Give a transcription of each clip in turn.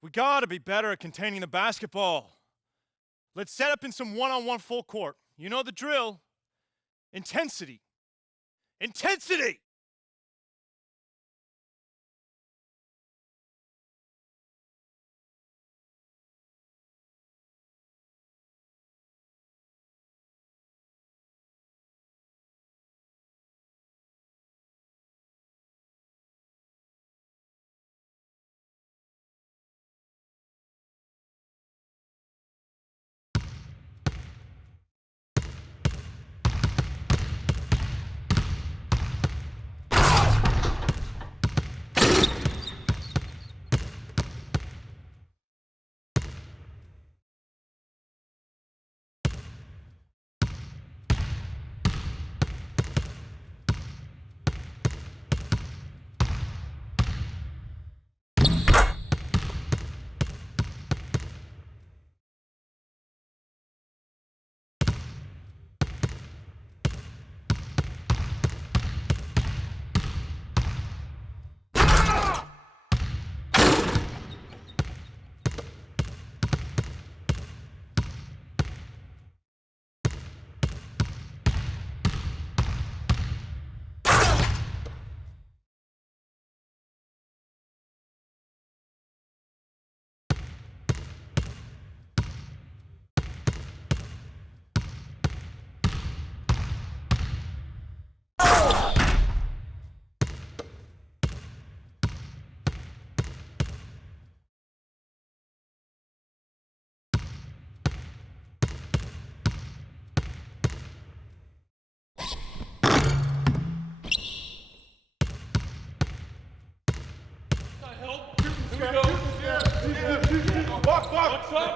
We gotta be better at containing the basketball. Let's set up in some one-on-one full court. You know the drill. Intensity. Intensity!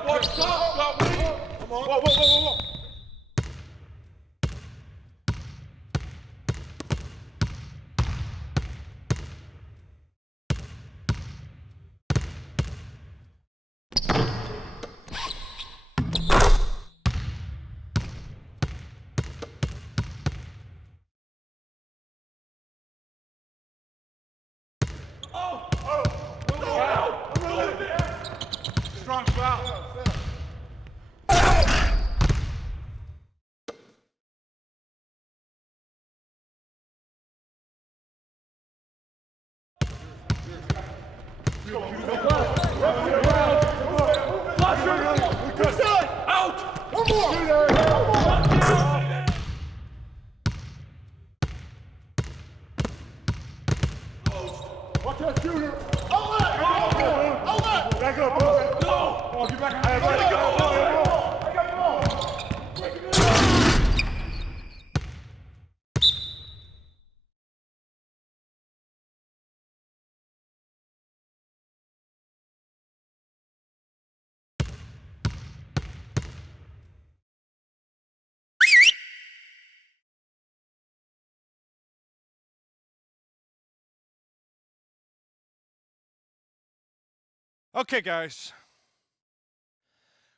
What's up? Got me? Come on. Whoa. Strong foul. Out! One more! Watch that shooter! Outlet! Back up, bro! Go! Oh, get back! I got the ball! Okay, guys.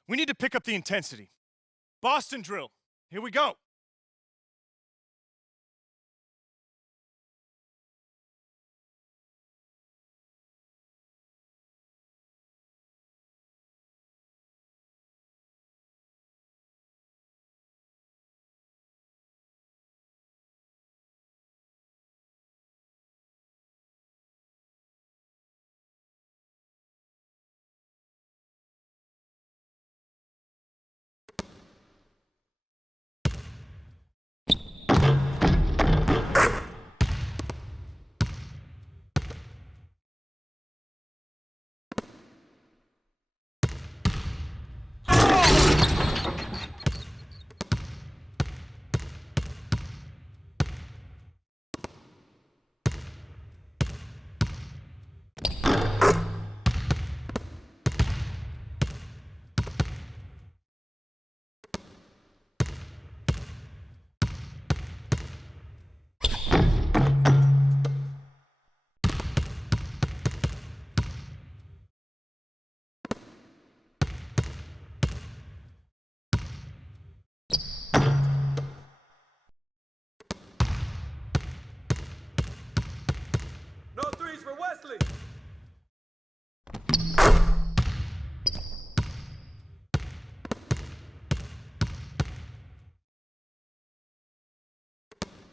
We need to pick up the intensity. Boston drill. Here we go.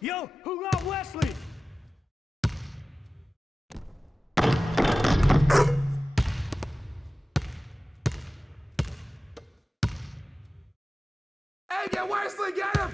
Yo, who got Wesley? Hey, get Wesley, get him!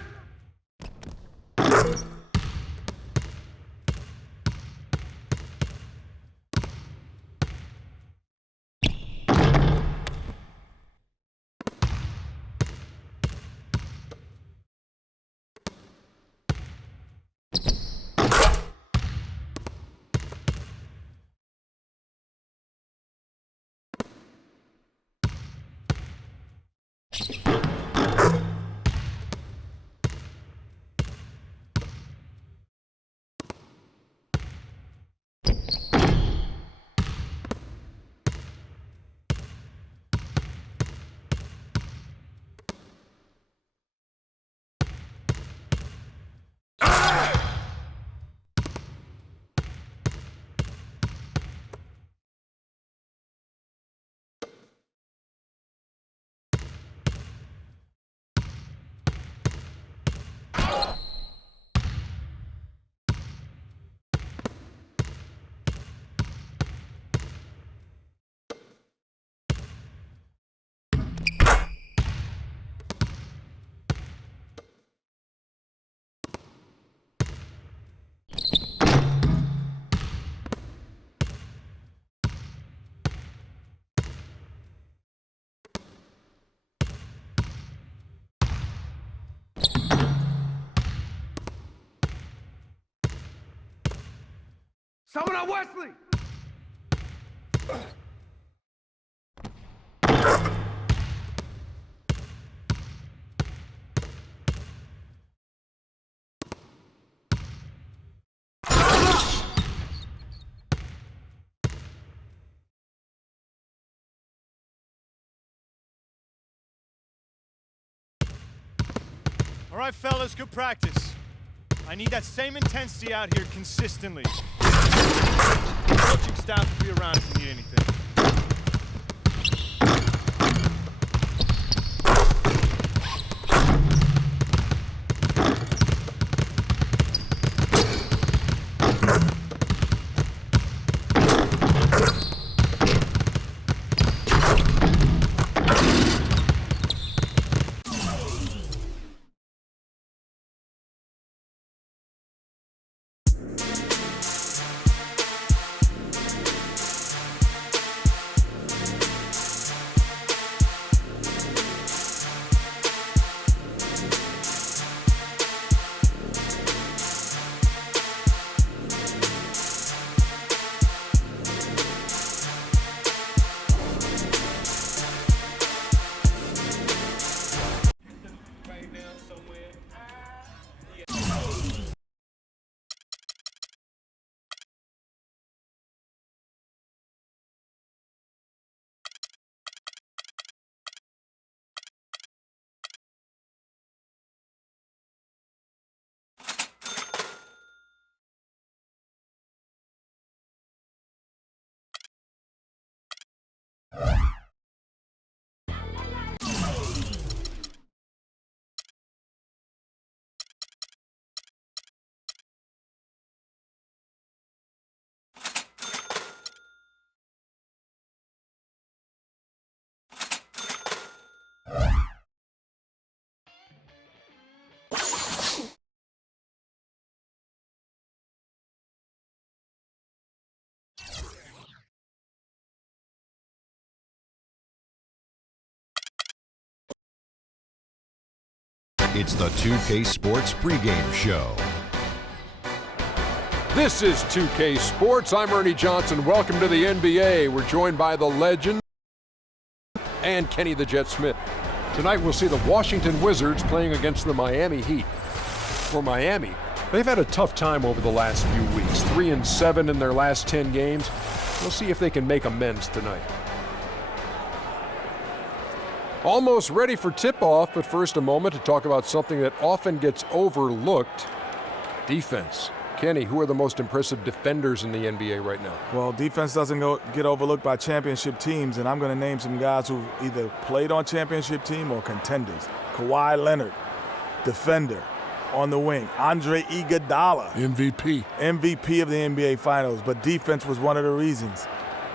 Someone on Wesley! All right, fellas, good practice. I need that same intensity out here consistently. Coaching staff will be around if you need anything. It's the 2K Sports pregame show. This is 2K Sports. I'm Ernie Johnson. Welcome to the NBA. We're joined by the legend and Kenny the Jet Smith. Tonight we'll see the Washington Wizards playing against the Miami Heat. For Miami, they've had a tough time over the last few weeks. 3-7 in their last 10 games. We'll see if they can make amends tonight. Almost ready for tip-off, but first a moment to talk about something that often gets overlooked: defense. Kenny, who are the most impressive defenders in the NBA right now? Well, defense doesn't get overlooked by championship teams, and I'm going to name some guys who've either played on championship team or contenders. Kawhi Leonard, defender. on the wing. Andre Iguodala. MVP of the NBA Finals, but defense was one of the reasons.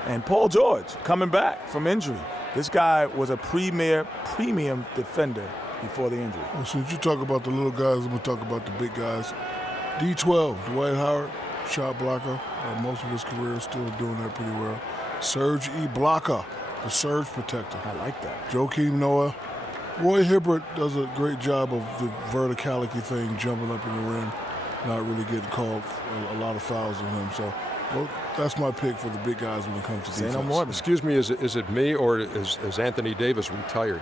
And Paul George coming back from injury. This guy was a premium defender before the injury. Well, since you talk about the little guys, I'm going to talk about the big guys. D12, Dwight Howard, shot blocker. Most of his career still doing that pretty well. Serge Ibaka, the surge protector. I like that. Joakim Noah. Roy Hibbert does a great job of the verticality thing, jumping up in the rim, not really getting called a lot of fouls on him. So well, that's my pick for the big guys when it comes to defense. Say no more. Excuse me, is it me or is Anthony Davis retired?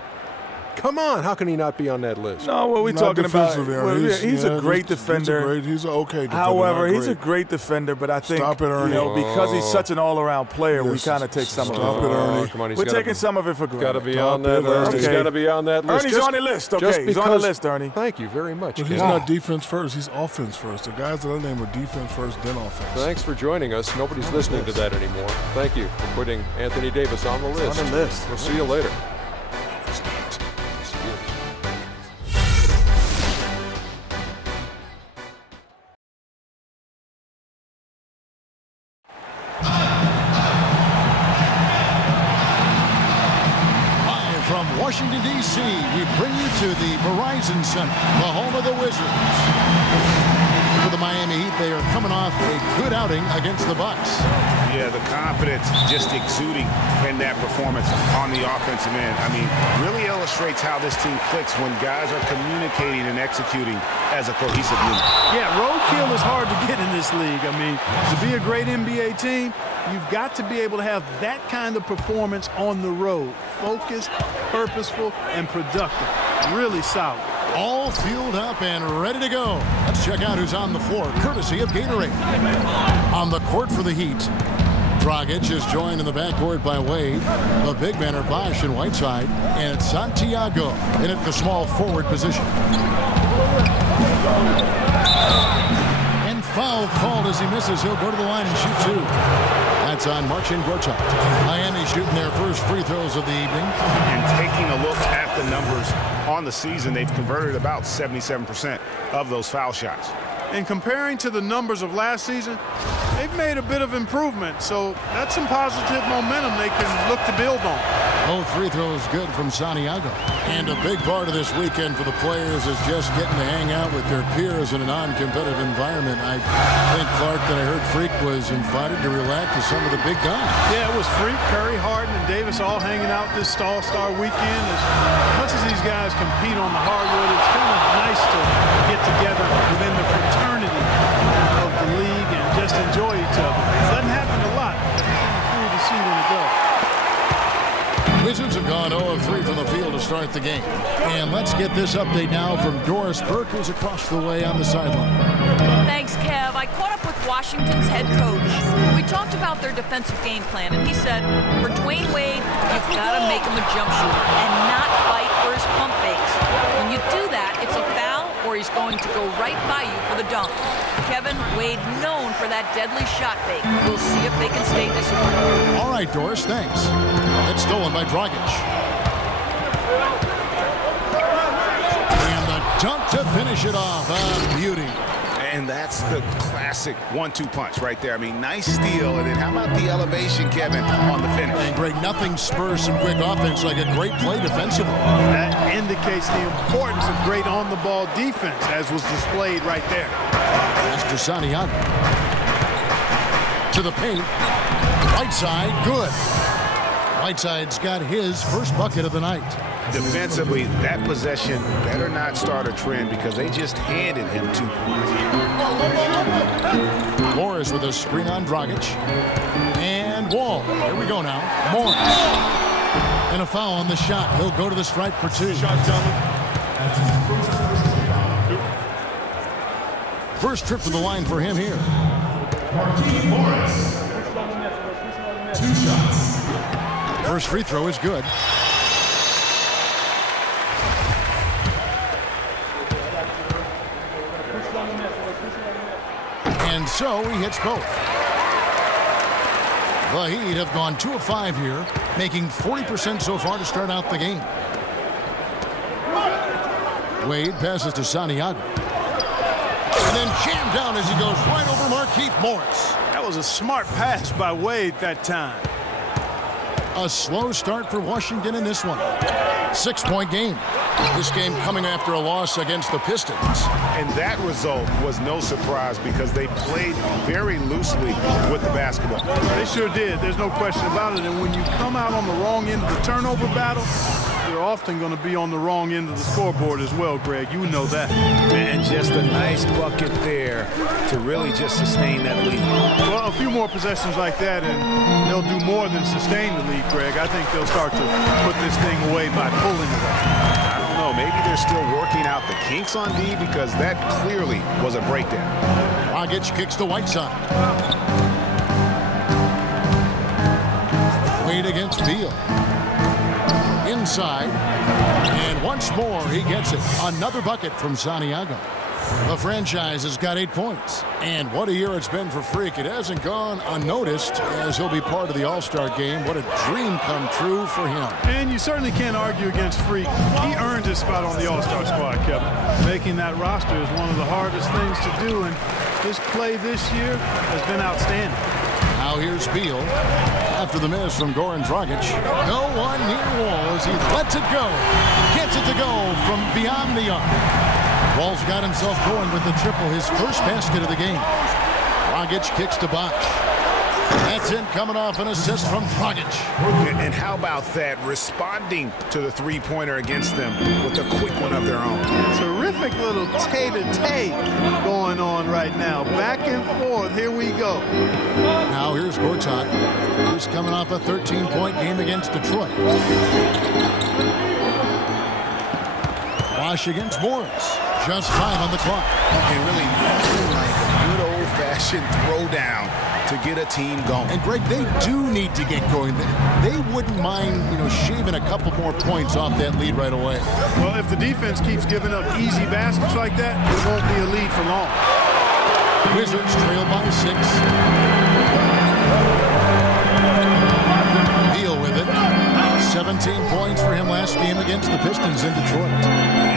Come on, how can he not be on that list? No, what we talking about? Well, he's a great defender. He's an okay defender. However, he's a great defender, but I think Stop it, Ernie. Because he's such an all-around player, we kind of take some of it. Stop it, Ernie. Come on, We're taking some of it for granted. Got to be on that list. He's got to be on that list. Ernie's on the list. Okay, he's on the list, Ernie. Thank you very much. But he's not defense first. He's offense first. The guys that I name are defense first, then offense. Thanks for joining us. Nobody's listening to that anymore. Thank you for putting Anthony Davis on the list. On the list. We'll see you later. Washington, D.C., we bring you to the Verizon Center, the home of the Wizards. For the Miami Heat, they are coming off a good outing against the Bucks. Yeah, the confidence just exuding in that performance on the offensive end. I mean, really illustrates how this team clicks when guys are communicating and executing as a cohesive unit. Yeah, roadkill is hard to get in this league. I mean, to be a great NBA team, you've got to be able to have that kind of performance on the road. Focused, purposeful, and productive. Really solid. All fueled up and ready to go. Let's check out who's on the floor, courtesy of Gatorade. On the court for the Heat, Dragic is joined in the backcourt by Wade. The big men are Bosh and Whiteside, and it's Santiago in at the small forward position. And foul called as he misses. He'll go to the line and shoot two. That's on Marcin Gortat. Miami shooting their first free throws of the evening. And taking a look at the numbers on the season, they've converted about 77% of those foul shots. And comparing to the numbers of last season, they've made a bit of improvement. So that's some positive momentum they can look to build on. Both free throws good from Santiago. And a big part of this weekend for the players is just getting to hang out with their peers in a non-competitive environment. I think, Clark, that I heard Freak was invited to relax with some of the big guys. Yeah, it was Freak, Curry, Harden, and Davis all hanging out this All-Star weekend. As much as these guys compete on the hardwood, it's kind of nice to get together within the fraternity of the league and just enjoy each other. It doesn't happen a lot. It's kind of cool to see when it does. Wizards have gone 0 of 3 from the field to start the game. And let's get this update now from Doris Burke, who's across the way on the sideline. Thanks, Kev. I caught up with Washington's head coach. We talked about their defensive game plan, and he said, for Dwayne Wade, you've got to make him a jump shooter and not fight for his pump fakes. When you do that, it's a foul or he's going to go right by you for the dunk. Kevin, Wade known for that deadly shot fake. We'll see if they can stay disciplined. All right, Doris, thanks. It's stolen by Dragic. And the dunk to finish it off. A beauty. And that's the classic 1-2 punch right there. I mean, nice steal. And then how about the elevation, Kevin, on the finish? And Greg, nothing spurs some quick offense like a great play defensively. That indicates the importance of great on-the-ball defense, as was displayed right there. Mr. Santiago. To the paint. Right side, good. Whiteside's got his first bucket of the night. Defensively, that possession better not start a trend because they just handed him 2 points. Morris with a screen on Dragic. And Wall. Here we go now. Morris. And a foul on the shot. He'll go to the stripe for 2. First trip to the line for him here. Marquise Morris. 2 shots. First free throw is good. And so he hits both. The Heat have gone 2 of 5 here, making 40% so far to start out the game. Wade passes to Santiago. and then jammed down as he goes right over Markieff Morris. That was a smart pass by Wade that time. A slow start for Washington in this one. 6-point game. This game coming after a loss against the Pistons. And that result was no surprise because they played very loosely with the basketball. They sure did. There's no question about it. And when you come out on the wrong end of the turnover battle, you're often going to be on the wrong end of the scoreboard as well, Greg. You know that. And just a nice bucket there to really just sustain that lead. Well, a few more possessions like that, and they'll do more than sustain the lead, Greg. I think they'll start to put this thing away by pulling it up. I don't know. Maybe they're still working out the kinks on D because that clearly was a breakdown. Dragic kicks to Whiteside. Wade against Beal. Inside, and once more he gets it. Another bucket from Santiago. The franchise has got 8 points, and what a year it's been for Freak. It hasn't gone unnoticed as he'll be part of the All-Star game. What a dream come true for him. And you certainly can't argue against Freak. He earned his spot on the All-Star squad, Kevin. Making that roster is one of the hardest things to do, and his play this year has been outstanding. Now here's Beal. After the miss from Goran Dragic. No one near Wall as he lets it go. Gets it to go from beyond the arc. Wall's got himself going with the triple, his first basket of the game. Dragic kicks to Bosh. That's it, coming off an assist from Dragic. And how about that, responding to the three-pointer against them with a quick one of their own. Terrific little tay-to-tay going on right now. Back and forth, here we go. Now here's Gortat, who's coming off a 13-point game against Detroit. Bosh against Morris. Just 5 on the clock. And really like a good old-fashioned throwdown to get a team going. And Greg, they do need to get going. They wouldn't mind, shaving a couple more points off that lead right away. Well, if the defense keeps giving up easy baskets like that, it won't be a lead for long. Wizards trail by 6. Beal with it. 17 points for him last game against the Pistons in Detroit.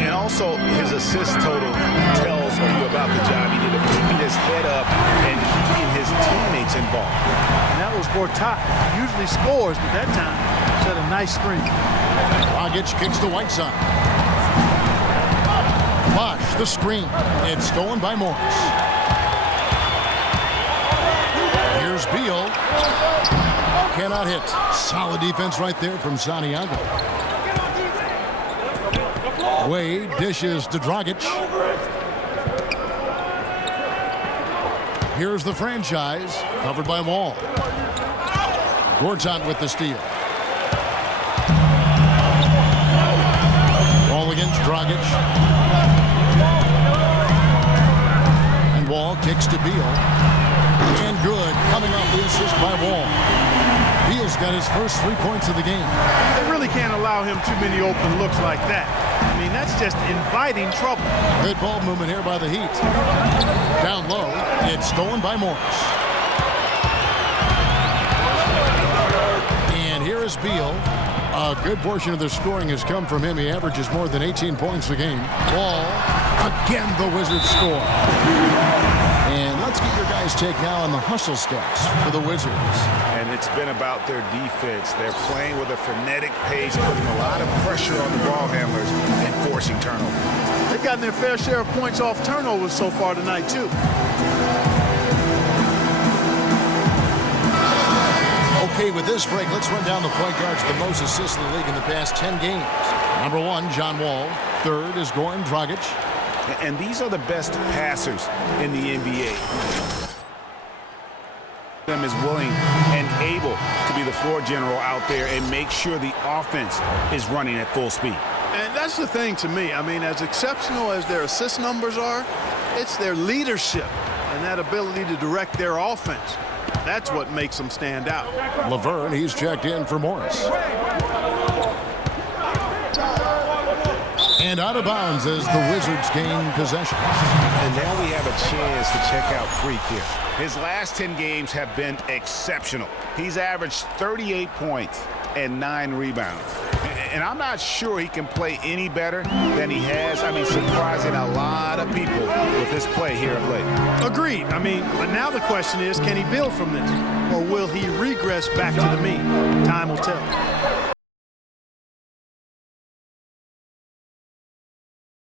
And also, his assist total tells you about the job he did of keeping his head up and keeping his teammates involved. And that was Gortat. He usually scores, but that time set a nice screen. Dragic kicks to Whiteside. Bosh, the screen. It's stolen by Morris. Here's Beal. Cannot hit. Solid defense right there from Santiago. Wade dishes to Dragic. Here's the franchise, covered by Wall. Gortat with the steal. Wall against Dragic. And Wall kicks to Beal. And good, coming off the assist by Wall. Beal's got his first 3 points of the game. They really can't allow him too many open looks like that. I mean, that's just inviting trouble. Good ball movement here by the Heat. Down low, it's stolen by Morris. And here is Beal. A good portion of their scoring has come from him. He averages more than 18 points a game. Wall, again the Wizards score. And let's get your guys' take now on the hustle stats for the Wizards. And it's been about their defense. They're playing with a frenetic pace, putting a lot of pressure on the ball handlers and forcing turnovers. They've gotten their fair share of points off turnovers so far tonight, too. Okay, with this break, let's run down the point guards with the most assists in the league in the past 10 games. Number 1, John Wall. 3rd is Goran Dragic. And these are the best passers in the NBA. Them is willing and able to be the floor general out there and make sure the offense is running at full speed. And that's the thing to me. I mean, as exceptional as their assist numbers are, it's their leadership and that ability to direct their offense. That's what makes them stand out. Laverne, he's checked in for Morris. And out of bounds as the Wizards gain possession. And now we have a chance to check out Freak here. His last 10 games have been exceptional. He's averaged 38 points and 9 rebounds. And I'm not sure he can play any better than he has. I mean, surprising a lot of people with this play here of late. Agreed. I mean, but now the question is, can he build from this? Or will he regress back to the mean? Time will tell.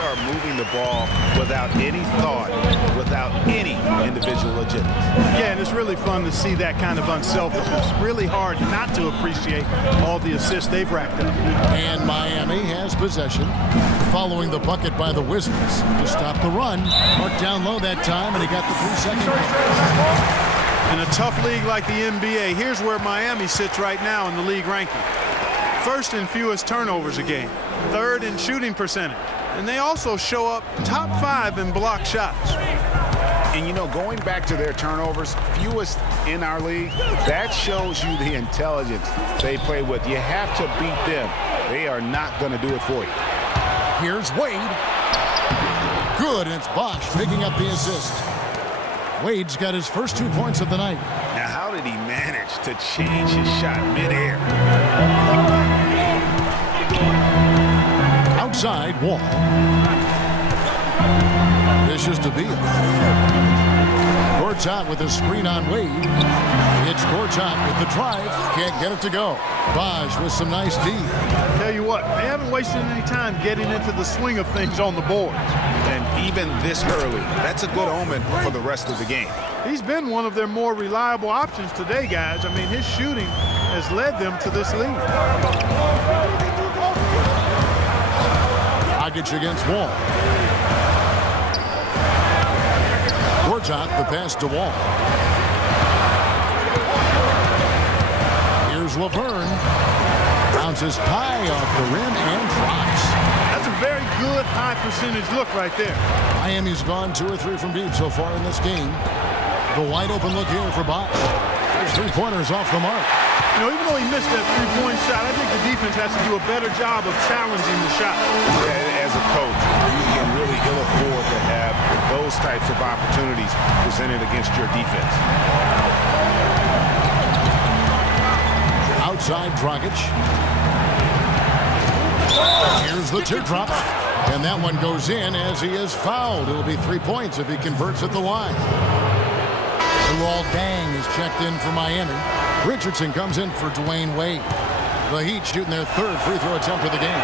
Are moving the ball without any thought, without any individual agenda. Yeah, and it's really fun to see that kind of unselfishness. Really hard not to appreciate all the assists they've racked up. And Miami has possession, following the bucket by the Wizards to stop the run. Marked down low that time, and he got the 3-second call. In a tough league like the NBA, here's where Miami sits right now in the league ranking. First in fewest turnovers a game, third in shooting percentage. And they also show up top 5 in block shots. And, you know, going back to their turnovers, fewest in our league, that shows you the intelligence they play with. You have to beat them. They are not going to do it for you. Here's Wade. Good, and it's Bosh picking up the assist. Wade's got his first 2 points of the night. Now, how did he manage to change his shot midair? Outside, Wall. Dishes to Beal. Gortat with a screen on Wade. It's Gortat with the drive. Can't get it to go. Bosh with some nice D. Tell you what, they haven't wasted any time getting into the swing of things on the board. And even this early, that's a good omen for the rest of the game. He's been one of their more reliable options today, guys. I mean, his shooting has led them to this lead. Dragic against Wall. Gortat, the pass to Wall. Here's Laverne. Bounces high off the rim and drops. That's a very good high percentage look right there. Miami's gone 2 or 3 from deep so far in this game. The wide open look here for Bosh. There's 3-pointers off the mark. You know, even though he missed that 3-point shot, I think the defense has to do a better job of challenging the shot. Yeah, as a coach, you can really ill afford to have those types of opportunities presented against your defense. Outside, Dragic. Here's the teardrop. And that one goes in as he is fouled. It'll be 3 points if he converts at the line. Luol Deng is checked in for Miami. Richardson comes in for Dwayne Wade. The Heat shooting their 3rd free throw attempt of the game.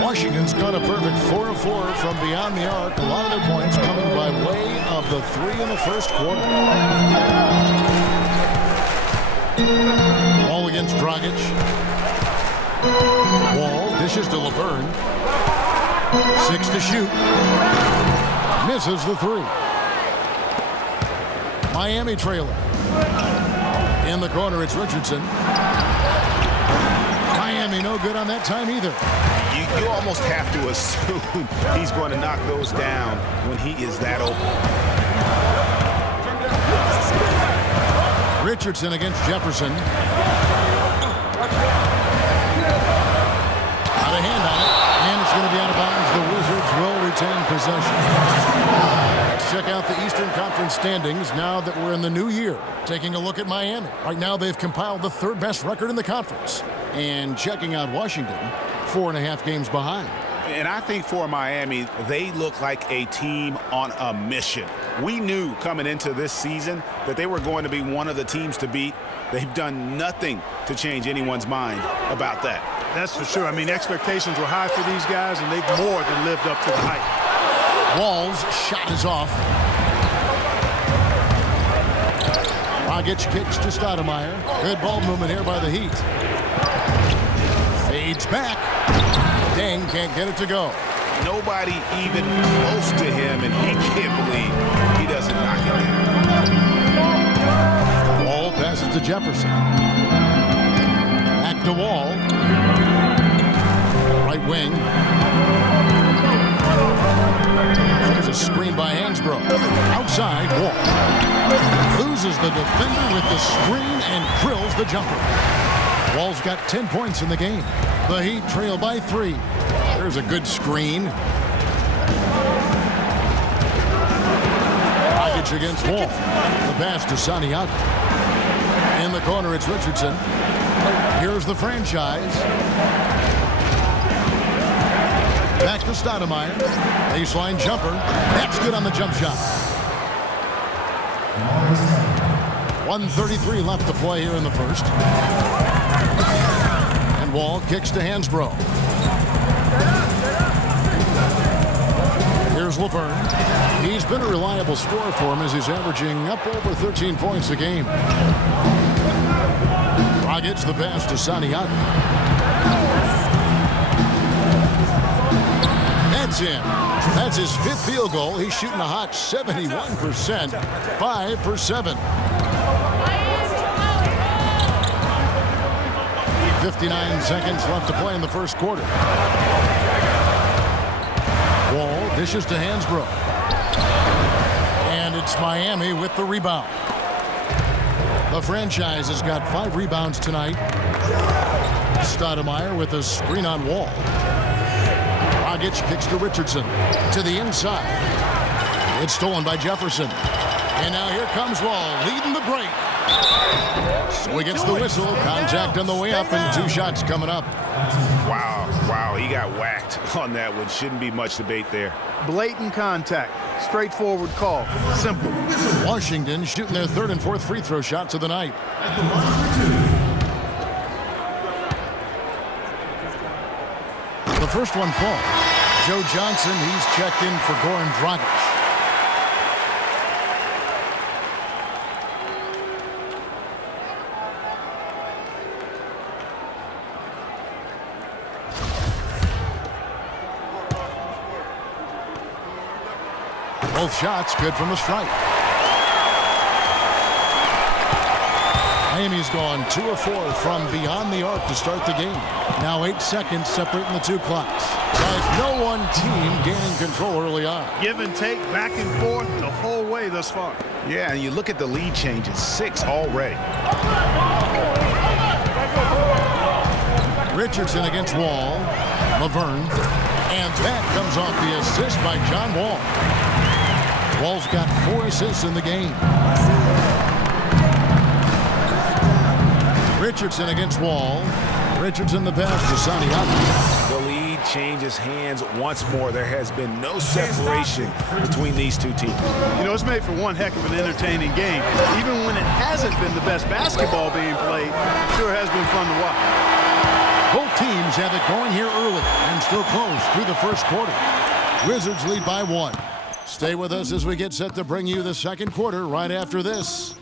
Washington's got a perfect 4 of 4 from beyond the arc. A lot of their points coming by way of the 3 in the first quarter. Ball against Dragic. Wall dishes to Laverne. 6 to shoot. Misses the 3. Miami trailer. In the corner, it's Richardson. Miami no good on that time either. You almost have to assume he's going to knock those down when he is that open. Richardson against Jefferson. Out of hand on it, and it's going to be out of bounds. The Wizards will retain possession. Let's check out the Eastern Conference standings now that we're in the new year. Taking a look at Miami. Right now they've compiled the 3rd best record in the conference. And checking out Washington, 4.5 games behind. And I think for Miami, they look like a team on a mission. We knew coming into this season that they were going to be one of the teams to beat. They've done nothing to change anyone's mind about that. That's for sure. I mean, expectations were high for these guys, and they've more than lived up to the hype. Wall's shot is off. Dragic kicks to Stoudemire. Good ball movement here by the Heat. Fades back. Deng can't get it to go. Nobody even close to him, and he can't believe he doesn't knock it down. Wall passes to Jefferson. Back to Wall. Right wing. There's a screen by Hansbrough. Outside, Wall. Loses the defender with the screen and drills the jumper. Wall's got 10 points in the game. The Heat trail by 3. There's a good screen. Dragic against Wall. The pass to Santiago. In the corner, it's Richardson. Here's the franchise. Back to Stoudemire. Baseline jumper. That's good on the jump shot. 1:33 left to play here in the first. And Wall kicks to Hansbrough. Here's Laverne. He's been a reliable scorer for him as he's averaging up over 13 points a game. Dragic the pass to Saniago. That's in. That's his 5th field goal. He's shooting a hot 71%. 5 for 7. 59 seconds left to play in the first quarter. Wall dishes to Hansbrough. And it's Miami with the rebound. The franchise has got 5 rebounds tonight. Stoudemire with a screen on Wall. Dragic kicks to Richardson. To the inside. It's stolen by Jefferson. And now here comes Wall leading the break. So he gets the whistle. Contact on the way up and 2 shots coming up. Wow, he got whacked on that one. Shouldn't be much debate there. Blatant contact. Straightforward call. Simple. Washington shooting their 3rd and 4th free throw shots of the night. The first one falls. Joe Johnson, he's checked in for Goran Dragic. Both shots good from the stripe. Miami's gone 2 of 4 from beyond the arc to start the game. Now 8 seconds separating the 2 clocks. Guys, no one team gaining control early on. Give and take, back and forth the whole way thus far. Yeah, and you look at the lead changes. 6 already. Richardson against Wall. Laverne. And that comes off the assist by John Wall. Wall's got 4 assists in the game. Richardson against Wall. Richardson the pass to Saniago. The lead changes hands once more. There has been no separation between these 2 teams. You know, it's made for one heck of an entertaining game. Even when it hasn't been the best basketball being played, it sure has been fun to watch. Both teams have it going here early and still close through the first quarter. Wizards lead by 1. Stay with us as we get set to bring you the second quarter right after this.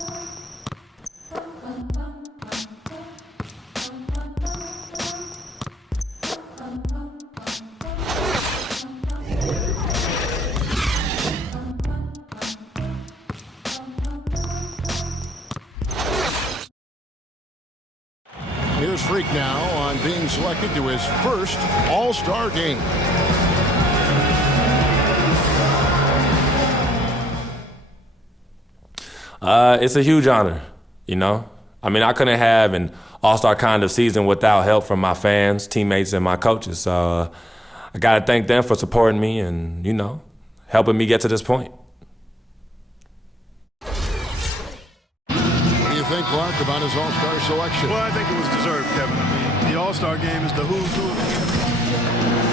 Here's Freak now on being selected to his first All-Star game. It's a huge honor, you know. I mean, I couldn't have an all-star kind of season without help from my fans, teammates, and my coaches. So I got to thank them for supporting me and, you know, helping me get to this point. What do you think, Clark, about his all-star selection? Well, I think it was deserved, Kevin. I mean, the all-star game is the who's who.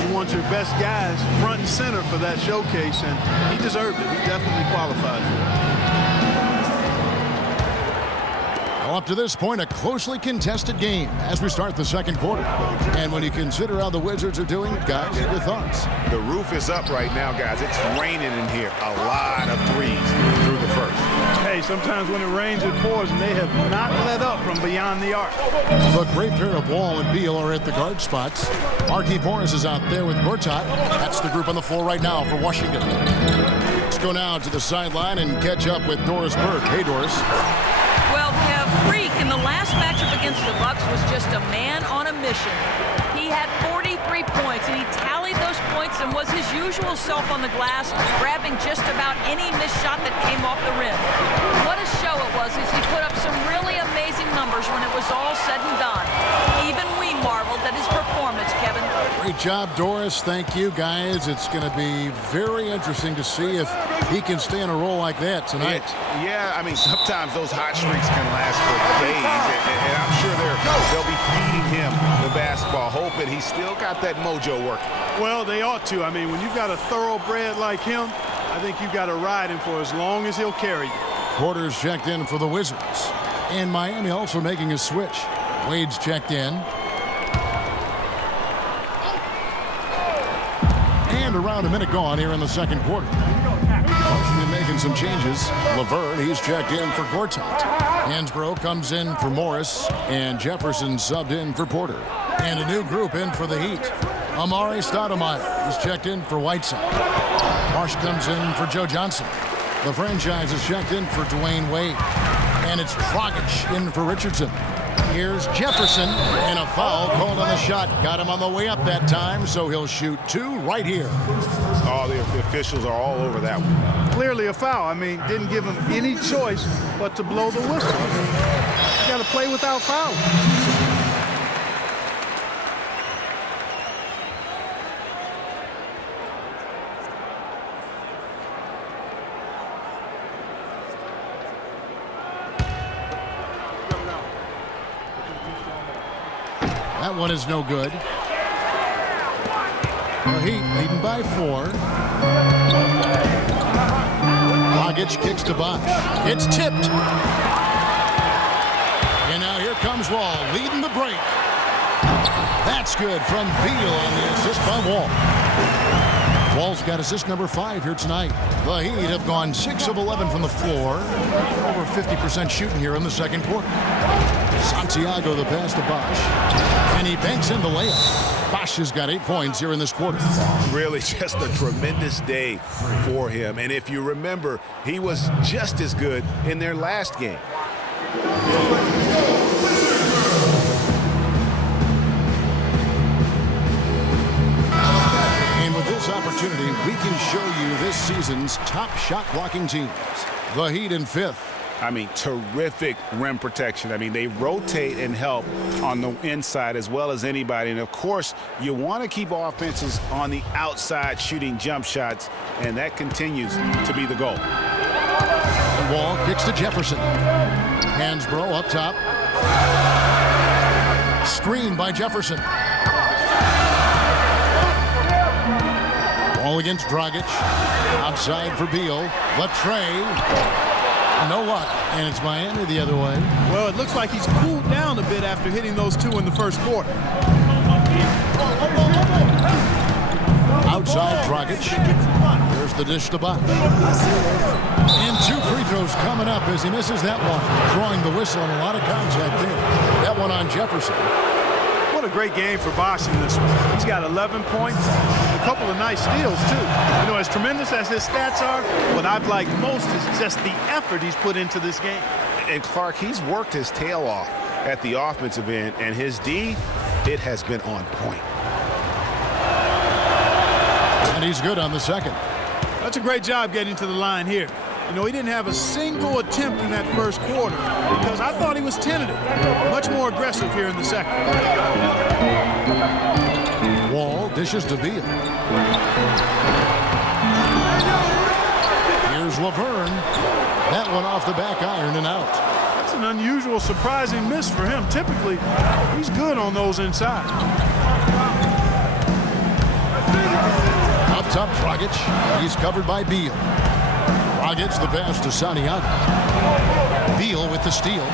You want your best guys front and center for that showcase, and he deserved it. He definitely qualified for it. Well, up to this point, a closely contested game as we start the second quarter. And when you consider how the Wizards are doing, guys, your thoughts? The roof is up right now, guys. It's raining in here. A lot of threes through the first. Hey, sometimes when it rains, it pours, and they have not let up from beyond the arc. The great pair of Wall and Beal are at the guard spots. Markieff Morris is out there with Gortat. That's the group on the floor right now for Washington. Let's go now to the sideline and catch up with Doris Burke. Hey, Doris. Well, Kev, Freak in the last matchup against the Bucks was just a man on a mission. He had 43 points, and he tallied those points and was his usual self on the glass, grabbing just about any missed shot that came off the rim. What a show it was as he put up some really amazing numbers when it was all said and done. Even we marveled at his performance, Kevin. Great job, Doris. Thank you, guys. It's going to be very interesting to see if he can stay in a role like that tonight. Yeah, I mean, sometimes those hot streaks can last for days, and I'm sure they'll be feeding him the basketball, hoping he's still got that mojo working. Well, they ought to. I mean, when you've got a thoroughbred like him, I think you've got to ride him for as long as he'll carry you. Porter's checked in for the Wizards. And Miami also making a switch. Wade's checked in. And around a minute gone here in the second quarter. Washington making some changes. Laverne, he's checked in for Gortat. Hansbrough comes in for Morris. And Jefferson subbed in for Porter. And a new group in for the Heat. Amari Stoudemire is checked in for Whiteside. Marsh comes in for Joe Johnson. The franchise is checked in for Dwayne Wade. And it's Dragic in for Richardson. Here's Jefferson, and a foul called on the shot. Got him on the way up that time, so he'll shoot two right here. Oh, the officials are all over that one. Clearly a foul. I mean, didn't give him any choice but to blow the whistle. I mean, you got to play without fouling. That one is no good. The Heat leading by 4. Dragic kicks to Bosh. It's tipped. And now here comes Wall leading the break. That's good from Beal on the assist by Wall. Wall's got assist number 5 here tonight. The Heat have gone 6 of 11 from the floor. Over 50% shooting here in the second quarter. Santiago the pass to Bosh. And he banks in the layup. Bosh has got 8 points here in this quarter. Really just a tremendous day for him. And if you remember, he was just as good in their last game. And with this opportunity, we can show you this season's top shot blocking teams. The Heat in 5th. I mean, terrific rim protection. I mean, they rotate and help on the inside as well as anybody. And, of course, you want to keep offenses on the outside shooting jump shots, and that continues to be the goal. And Wall kicks to Jefferson. Hansbrough up top. Screen by Jefferson. Ball against Dragic. Outside for Beal. Latrey. No luck, and it's Miami the other way. Well, it looks like he's cooled down a bit after hitting those 2 in the first quarter. Outside Dragic. There's the dish to Bosh. And 2 free throws coming up as he misses that one. Drawing the whistle and a lot of contact there. That one on Jefferson. What a great game for Bosh in this one. He's got 11 points, a couple of nice steals, too. You know, as tremendous as his stats are, what I've liked most is just the effort he's put into this game. And Clark, he's worked his tail off at the offensive end, and his D, it has been on point. And he's good on the second. That's a great job getting to the line here. You know, he didn't have a single attempt in that first quarter because I thought he was tentative. Much more aggressive here in the second. Wall dishes to Beal. Here's Laverne. That one off the back iron and out. That's an unusual, surprising miss for him. Typically, he's good on those inside. Up top, Dragic. He's covered by Beal. Dragic the pass to Santiago. Beal with the steal.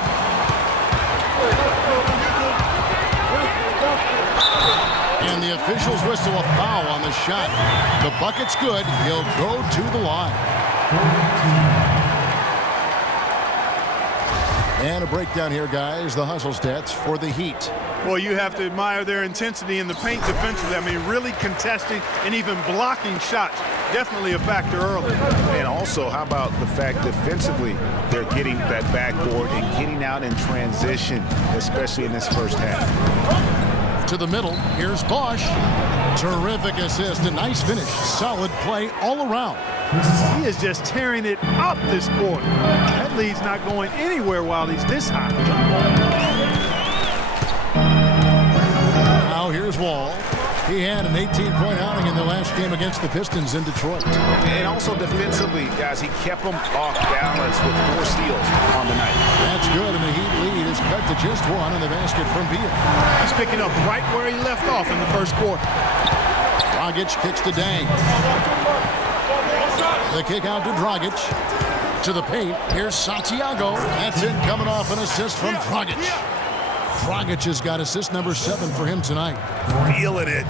And the officials whistle a foul on the shot. The bucket's good. He'll go to the line. And a breakdown here, guys. The hustle stats for the Heat. Well, you have to admire their intensity in the paint defensively. I mean, really contesting and even blocking shots. Definitely a factor early. And also, how about the fact defensively, they're getting that backboard and getting out in transition, especially in this first half. To the middle, here's Bosh. Terrific assist, a nice finish. Solid play all around. He is just tearing it up this quarter. That lead's not going anywhere while he's this hot. Now here's Wall. He had an 18-point outing in the last game against the Pistons in Detroit. And also defensively, guys, he kept them off balance with 4 steals on the night. That's good, and the Heat lead is cut to just 1 on the basket from Beal. He's picking up right where he left off in the first quarter. Dragic kicks to Dang. The kick out to Dragic. To the paint. Here's Santiago. That's in, coming off an assist from Dragic. Dragic has got assist number 7 for him tonight. Feeling it.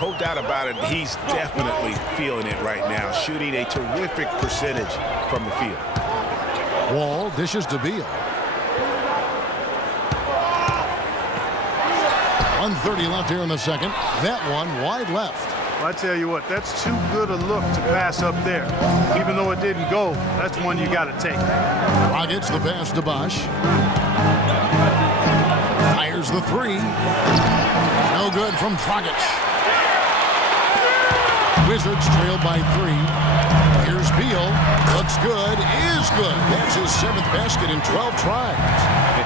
No doubt about it. He's definitely feeling it right now. Shooting a terrific percentage from the field. Wall dishes to Beal. 1:30 left here in the second. That one wide left. Well, I tell you what, that's too good a look to pass up there. Even though it didn't go, that's one you got to take. Dragic the pass to Bosh. Fires the 3. No good from Dragic. Wizards trail by 3. Here's Beal. Looks good. Is good. That's his 7th basket in 12 tries.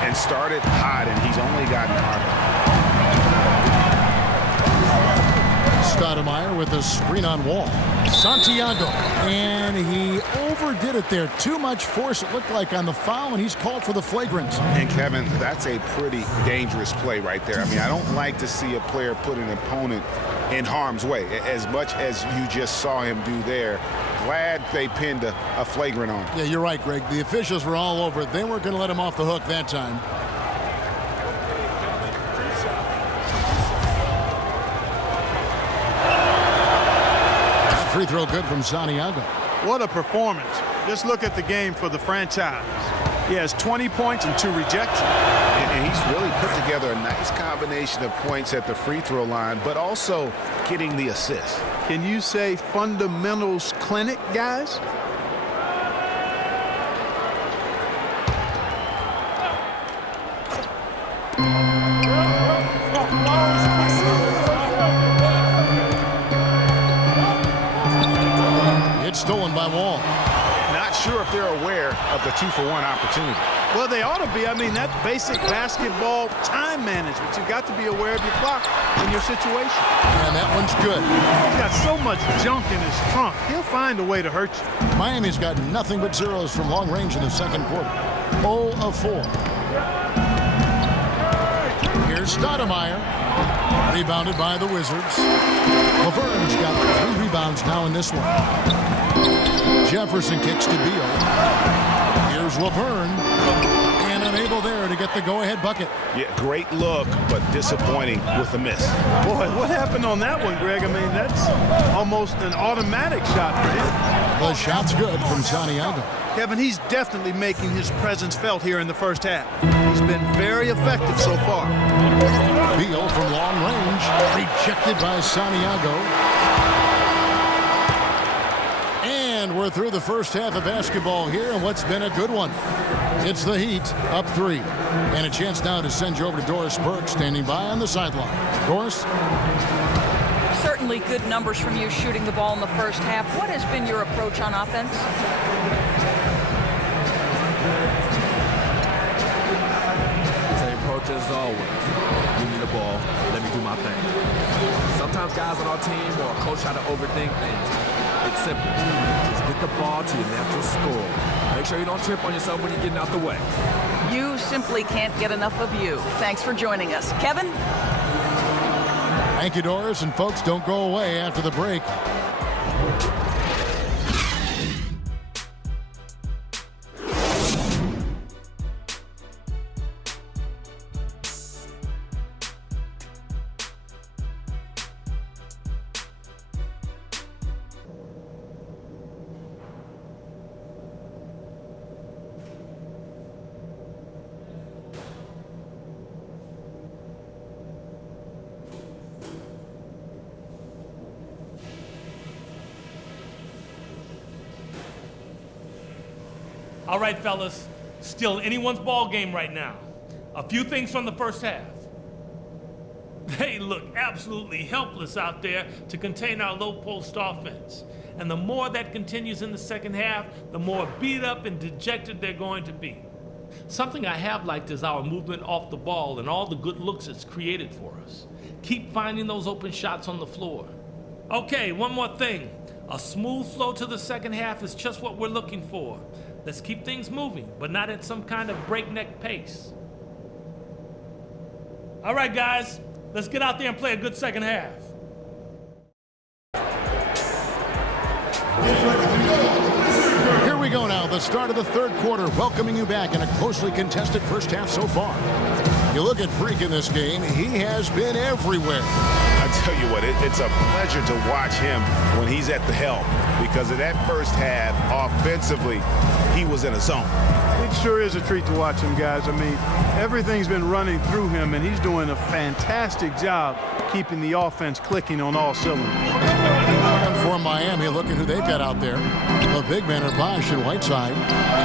And started hot, and he's only gotten harder. Stoudemire with a screen on Wall. Santiago. And he overdid it there. Too much force, it looked like, on the foul, and he's called for the flagrant. And, Kevin, that's a pretty dangerous play right there. I mean, I don't like to see a player put an opponent in harm's way, as much as you just saw him do there. Glad they pinned a flagrant on him. Yeah, you're right, Greg. The officials were all over it. They weren't going to let him off the hook that time. Free throw good from Santiago. What a performance. Just look at the game for the franchise. He has 20 points and 2 rejections. And he's really put together a nice combination of points at the free throw line, but also getting the assist. Can you say fundamentals clinic, guys? Stolen by Wall. Not sure if they're aware of the 2-for-1 opportunity. Well, they ought to be. I mean, that's basic basketball time management. You've got to be aware of your clock and your situation. And that one's good. He's got so much junk in his trunk. He'll find a way to hurt you. Miami's got nothing but zeros from long range in the second quarter. 0 of 4. Here's Stoudemire. Rebounded by the Wizards. Laverne's got 3 rebounds now in this one. Jefferson kicks to Beal. Here's Laverne. And unable there to get the go-ahead bucket. Yeah, great look, but disappointing with the miss. Boy, what happened on that one, Greg? I mean, that's almost an automatic shot for him. The shot's good from Santiago. Kevin, he's definitely making his presence felt here in the first half. He's been very effective so far. Beal from long range. Rejected by Santiago. And we're through the first half of basketball here, and what's been a good one. It's the Heat up 3. And a chance now to send you over to Doris Burke, standing by on the sideline. Doris? Certainly good numbers from you shooting the ball in the first half. What has been your approach on offense? Same approach as always. Give me the ball. Let me do my thing. Sometimes guys on our team or our coach try to overthink things. It's simple. Just get the ball to your natural score. Make sure you don't trip on yourself when you're getting out the way. You simply can't get enough of you. Thanks for joining us. Kevin? Thank you, Doris. And folks, don't go away after the break. All right, fellas, still anyone's ball game right now. A few things from the first half. They look absolutely helpless out there to contain our low post offense. And the more that continues in the second half, the more beat up and dejected they're going to be. Something I have liked is our movement off the ball and all the good looks it's created for us. Keep finding those open shots on the floor. Okay, one more thing. A smooth flow to the second half is just what we're looking for. Let's keep things moving, but not at some kind of breakneck pace. All right, guys, let's get out there and play a good second half. Here we go now, the start of the third quarter, welcoming you back in a closely contested first half so far. You look at Freak in this game, he has been everywhere. I tell you what, it's a pleasure to watch him when he's at the helm, because of that first half, offensively, he was in a zone. It sure is a treat to watch him, guys. I mean, everything's been running through him, and he's doing a fantastic job keeping the offense clicking on all cylinders. And for Miami, look at who they've got out there. The big men are Bosch and Whiteside.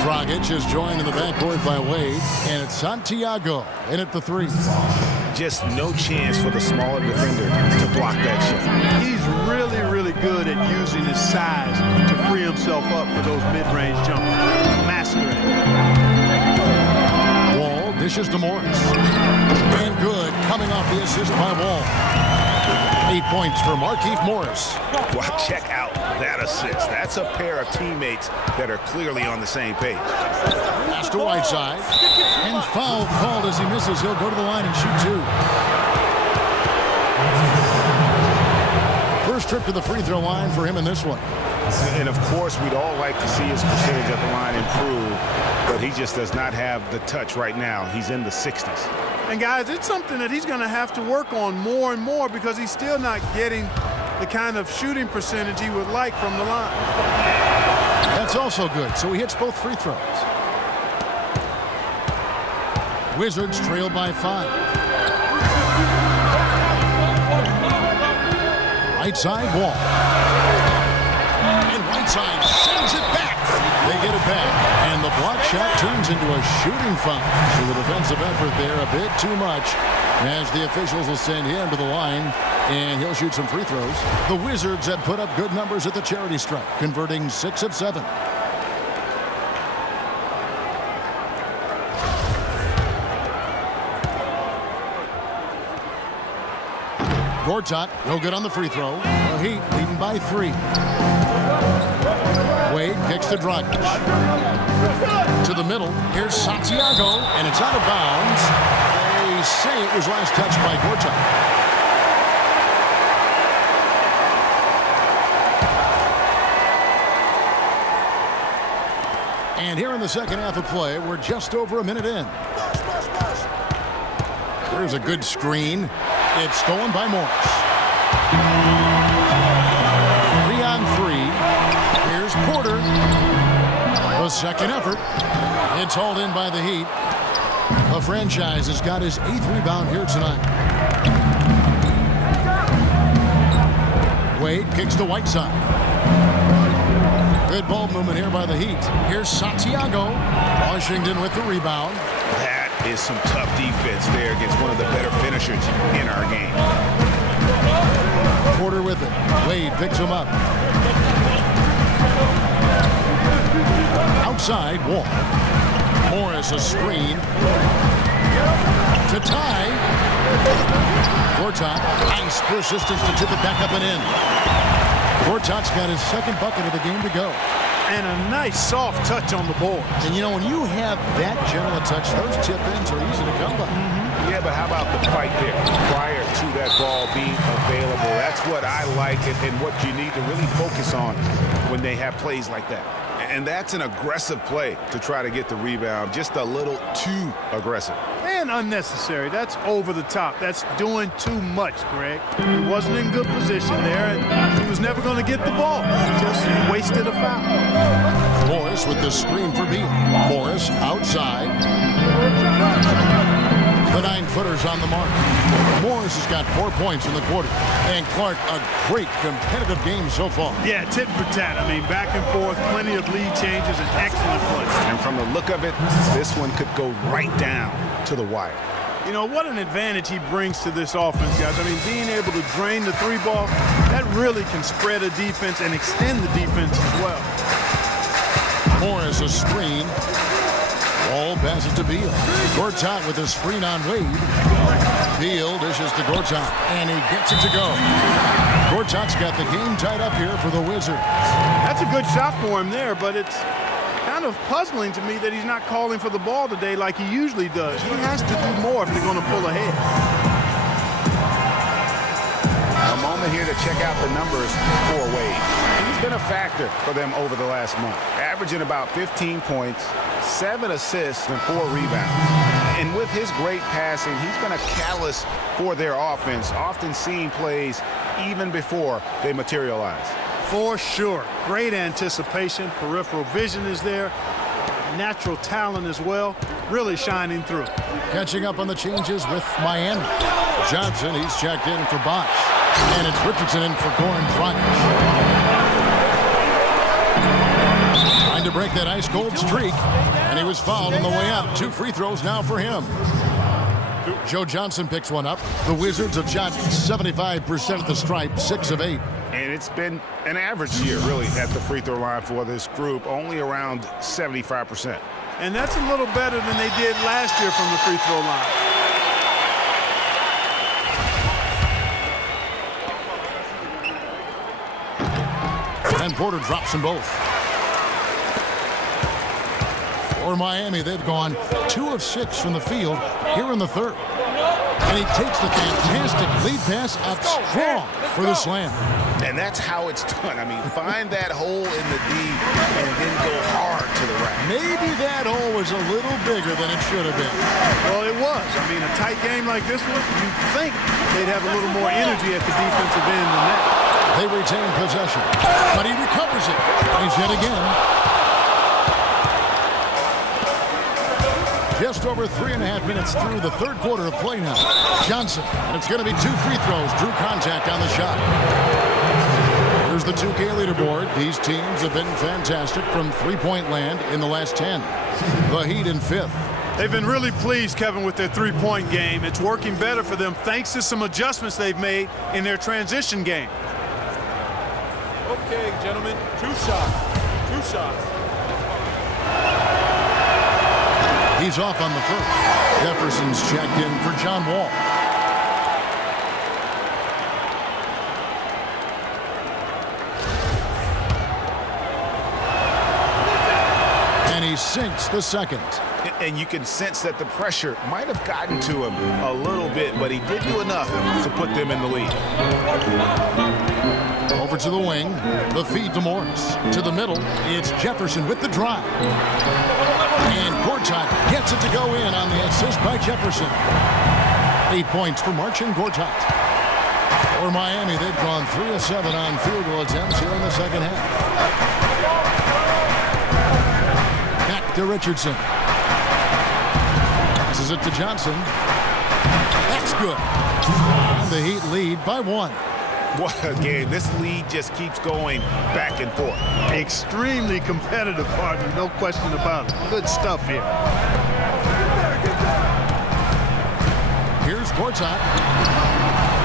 Dragic is joined in the backcourt by Wade, and it's Santiago in at the three. Just no chance for the smaller defender to block that shot. He's really, really good at using his size to free himself up for those mid-range jumpers. Master it. Wall dishes to Morris. And good, coming off the assist by Wall. 8 points for Markieff Morris. Well, check out that assist. That's a pair of teammates that are clearly on the same page. Pass to Whiteside. And foul called as he misses. He'll go to the line and shoot two. First trip to the free throw line for him in this one. And of course, we'd all like to see his percentage at the line improve, but he just does not have the touch right now. He's in the 60s. And guys, it's something that he's going to have to work on more and more, because he's still not getting the kind of shooting percentage he would like from the line. That's also good, so he hits both free throws. Wizards trail by 5. Right side, Wall. And Whiteside sends it back. They get it back, and the block shot turns into a shooting foul. So the defensive effort there a bit too much, as the officials will send him to the line, and he'll shoot some free throws. The Wizards had put up good numbers at the charity stripe, converting 6 of 7. Gortat, no good on the free throw. The Heat leading by 3. Wade kicks to Dragic. To the middle. Here's Santiago, and it's out of bounds. They say it was last touched by Gortat. And here in the second half of play, we're just over a minute in. There's a good screen. It's stolen by Morris. 3 on 3. Here's Porter. The second effort. It's hauled in by the Heat. The franchise has got his 8th rebound here tonight. Wade kicks to Whiteside. Good ball movement here by the Heat. Here's Santiago. Washington with the rebound. That is some tough defense there against one of the better finishers in our game. Porter with it. Wade picks him up. Outside, Wall. Morris a screen. To tie. Gortat. Nice persistence to tip it back up and in. Gortat's got his second bucket of the game to go. And a nice soft touch on the board. And you know, when you have that gentle a touch, those tip-ins are easy to come by. Yeah, but how about the fight there prior to that ball being available? That's what I like and what you need to really focus on when they have plays like that. And that's an aggressive play to try to get the rebound. Just a little too aggressive. And unnecessary. That's over the top. That's doing too much, Greg. He wasn't in good position there, and he was never going to get the ball. He just wasted a foul. Morris with the screen for Beal. Morris outside. The 9-footer's on the mark. Morris has got 4 points in the quarter. And Clark, a great competitive game so far. Yeah, tit for tat. I mean, back and forth, plenty of lead changes, and excellent play. And from the look of it, this one could go right down to the wire. You know, what an advantage he brings to this offense, guys. I mean, being able to drain the 3-ball, that really can spread a defense and extend the defense as well. Morris a screen. Ball passes to Beal. Gortat with a screen on Wade. Beal dishes to Gortat, and he gets it to go. Gortat's got the game tied up here for the Wizards. That's a good shot for him there, but it's kind of puzzling to me that he's not calling for the ball today like he usually does. He has to do more if they're going to pull ahead. A moment here to check out the numbers for Wade. He's been a factor for them over the last month, averaging about 15 points, 7 assists, and 4 rebounds. And with his great passing, he's been a catalyst for their offense, often seeing plays even before they materialize. For sure. Great anticipation. Peripheral vision is there. Natural talent as well. Really shining through. Catching up on the changes with Miami. Johnson, he's checked in for Bosch. And it's Richardson in for Goran Dragic. Trying to break that ice-cold streak. And he was fouled on the way up. 2 free throws now for him. Joe Johnson picks one up. The Wizards have shot 75% at the stripe, 6 of 8. And it's been an average year, really, at the free throw line for this group, only around 75%. And that's a little better than they did last year from the free throw line. And Porter drops them both. For Miami, they've gone 2 of 6 from the field here in the third. And he takes the fantastic lead pass up strong for the slam. And that's how it's done. I mean, find that hole in the D and then go hard to the rack. Maybe that hole was a little bigger than it should have been. Well, it was. I mean, a tight game like this one, you'd think they'd have a little more energy at the defensive end than that. They retain possession, but he recovers it. He's hit again. Just over 3.5 minutes through the third quarter of play now. Johnson, and it's going to be 2 free throws. Drew contact on the shot. Here's the 2K leaderboard. These teams have been fantastic from three-point land in the last 10. The Heat in 5th. They've been really pleased, Kevin, with their three-point game. It's working better for them thanks to some adjustments they've made in their transition game. Okay, gentlemen, 2 shots. 2 shots. He's off on the first. Jefferson's checked in for John Wall. And he sinks the second. And you can sense that the pressure might have gotten to him a little bit, but he did do enough to put them in the lead. Over to the wing. The feed to Morris. To the middle. It's Jefferson with the drive. And Gortat gets it to go in on the assist by Jefferson. 8 points for Marcin Gortat. For Miami, they've gone 3 of 7 on field goal attempts here in the second half. Back to Richardson. Passes it to Johnson. That's good. And the Heat lead by 1. What a game. This lead just keeps going back and forth. Extremely competitive, partner. No question about it. Good stuff here. Here's Gortat.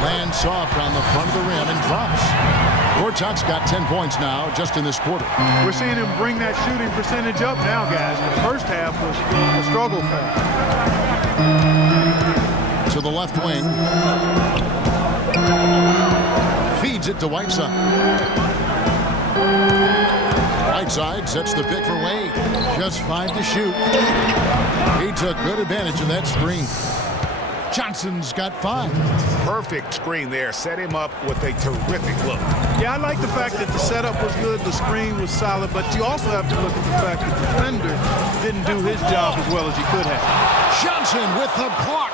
Lands soft on the front of the rim and drops. Gortat's got 10 points now just in this quarter. We're seeing him bring that shooting percentage up now, guys. The first half was a struggle for him. To the left wing. Feeds it to Whiteside. Whiteside sets the pick for Wade. Just 5 to shoot. He took good advantage of that screen. Johnson's got 5. Perfect screen there. Set him up with a terrific look. Yeah, I like the fact that the setup was good, the screen was solid, but you also have to look at the fact that the defender didn't do his job as well as he could have. Johnson with the block.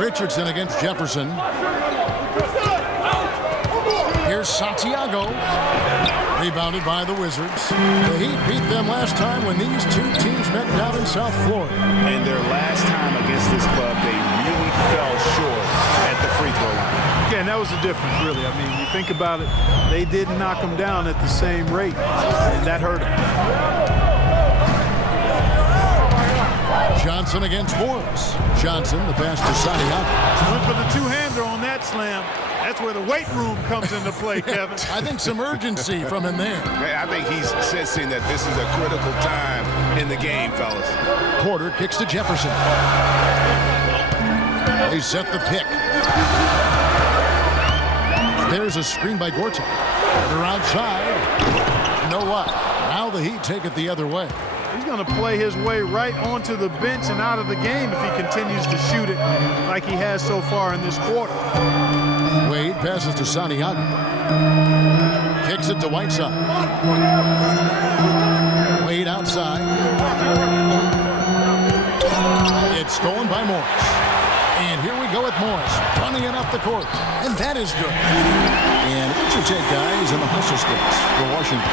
Richardson against Jefferson. Here's Santiago. Rebounded by the Wizards. The Heat beat them last time when these 2 teams met down in South Florida. And their last time against this club, they really fell short at the free throw line. Again, that was the difference, really. I mean, you think about it, they didn't knock them down at the same rate, and that hurt them. Johnson against Morris. Johnson, the pass to Santiago. Went for the two-hander on that slam. That's where the weight room comes into play, Kevin. I think some urgency from him there. I think he's sensing that this is a critical time in the game, fellas. Porter kicks to Jefferson. They set the pick. There's a screen by Gortat. Porter outside. You know what? Now the Heat take it the other way. He's going to play his way right onto the bench and out of the game if he continues to shoot it like he has so far in this quarter. Wade passes to Santiago. Kicks it to Whiteside. Wade outside. It's stolen by Morris. And here we go with Morris running it up the court. And that is good. And what's your take, guys, in the hustle sticks for Washington?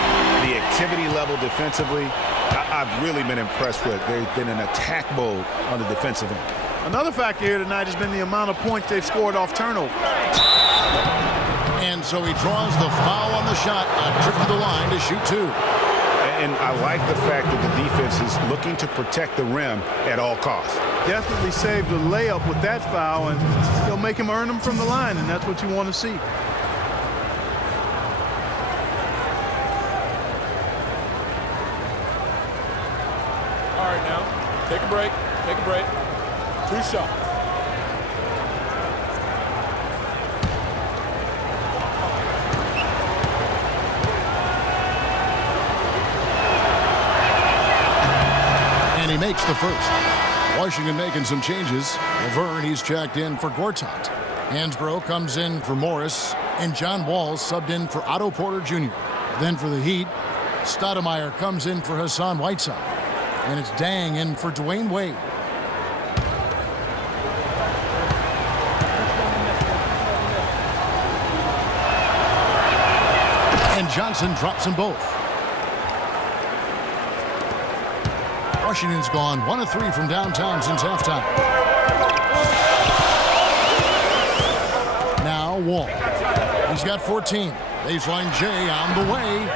The activity level defensively, I've really been impressed with. There's been an attack mode on the defensive end. Another factor here tonight has been the amount of points they've scored off turnover. And so he draws the foul on the shot. A trip to the line to shoot two. And I like the fact that the defense is looking to protect the rim at all costs. Definitely saved the layup with that foul, and he'll make him earn them from the line, and that's what you want to see. All right, now, take a break. Take a break. 2 shots. And he makes the first. Washington making some changes. Laverne, he's checked in for Gortat. Hansbrough comes in for Morris. And John Wall subbed in for Otto Porter Jr. Then for the Heat, Stoudemire comes in for Hassan Whiteside. And it's Dang in for Dwayne Wade. And Johnson drops them both. Washington's gone 1 of 3 from downtown since halftime. Now Wall. He's got 14. Baseline J on the way.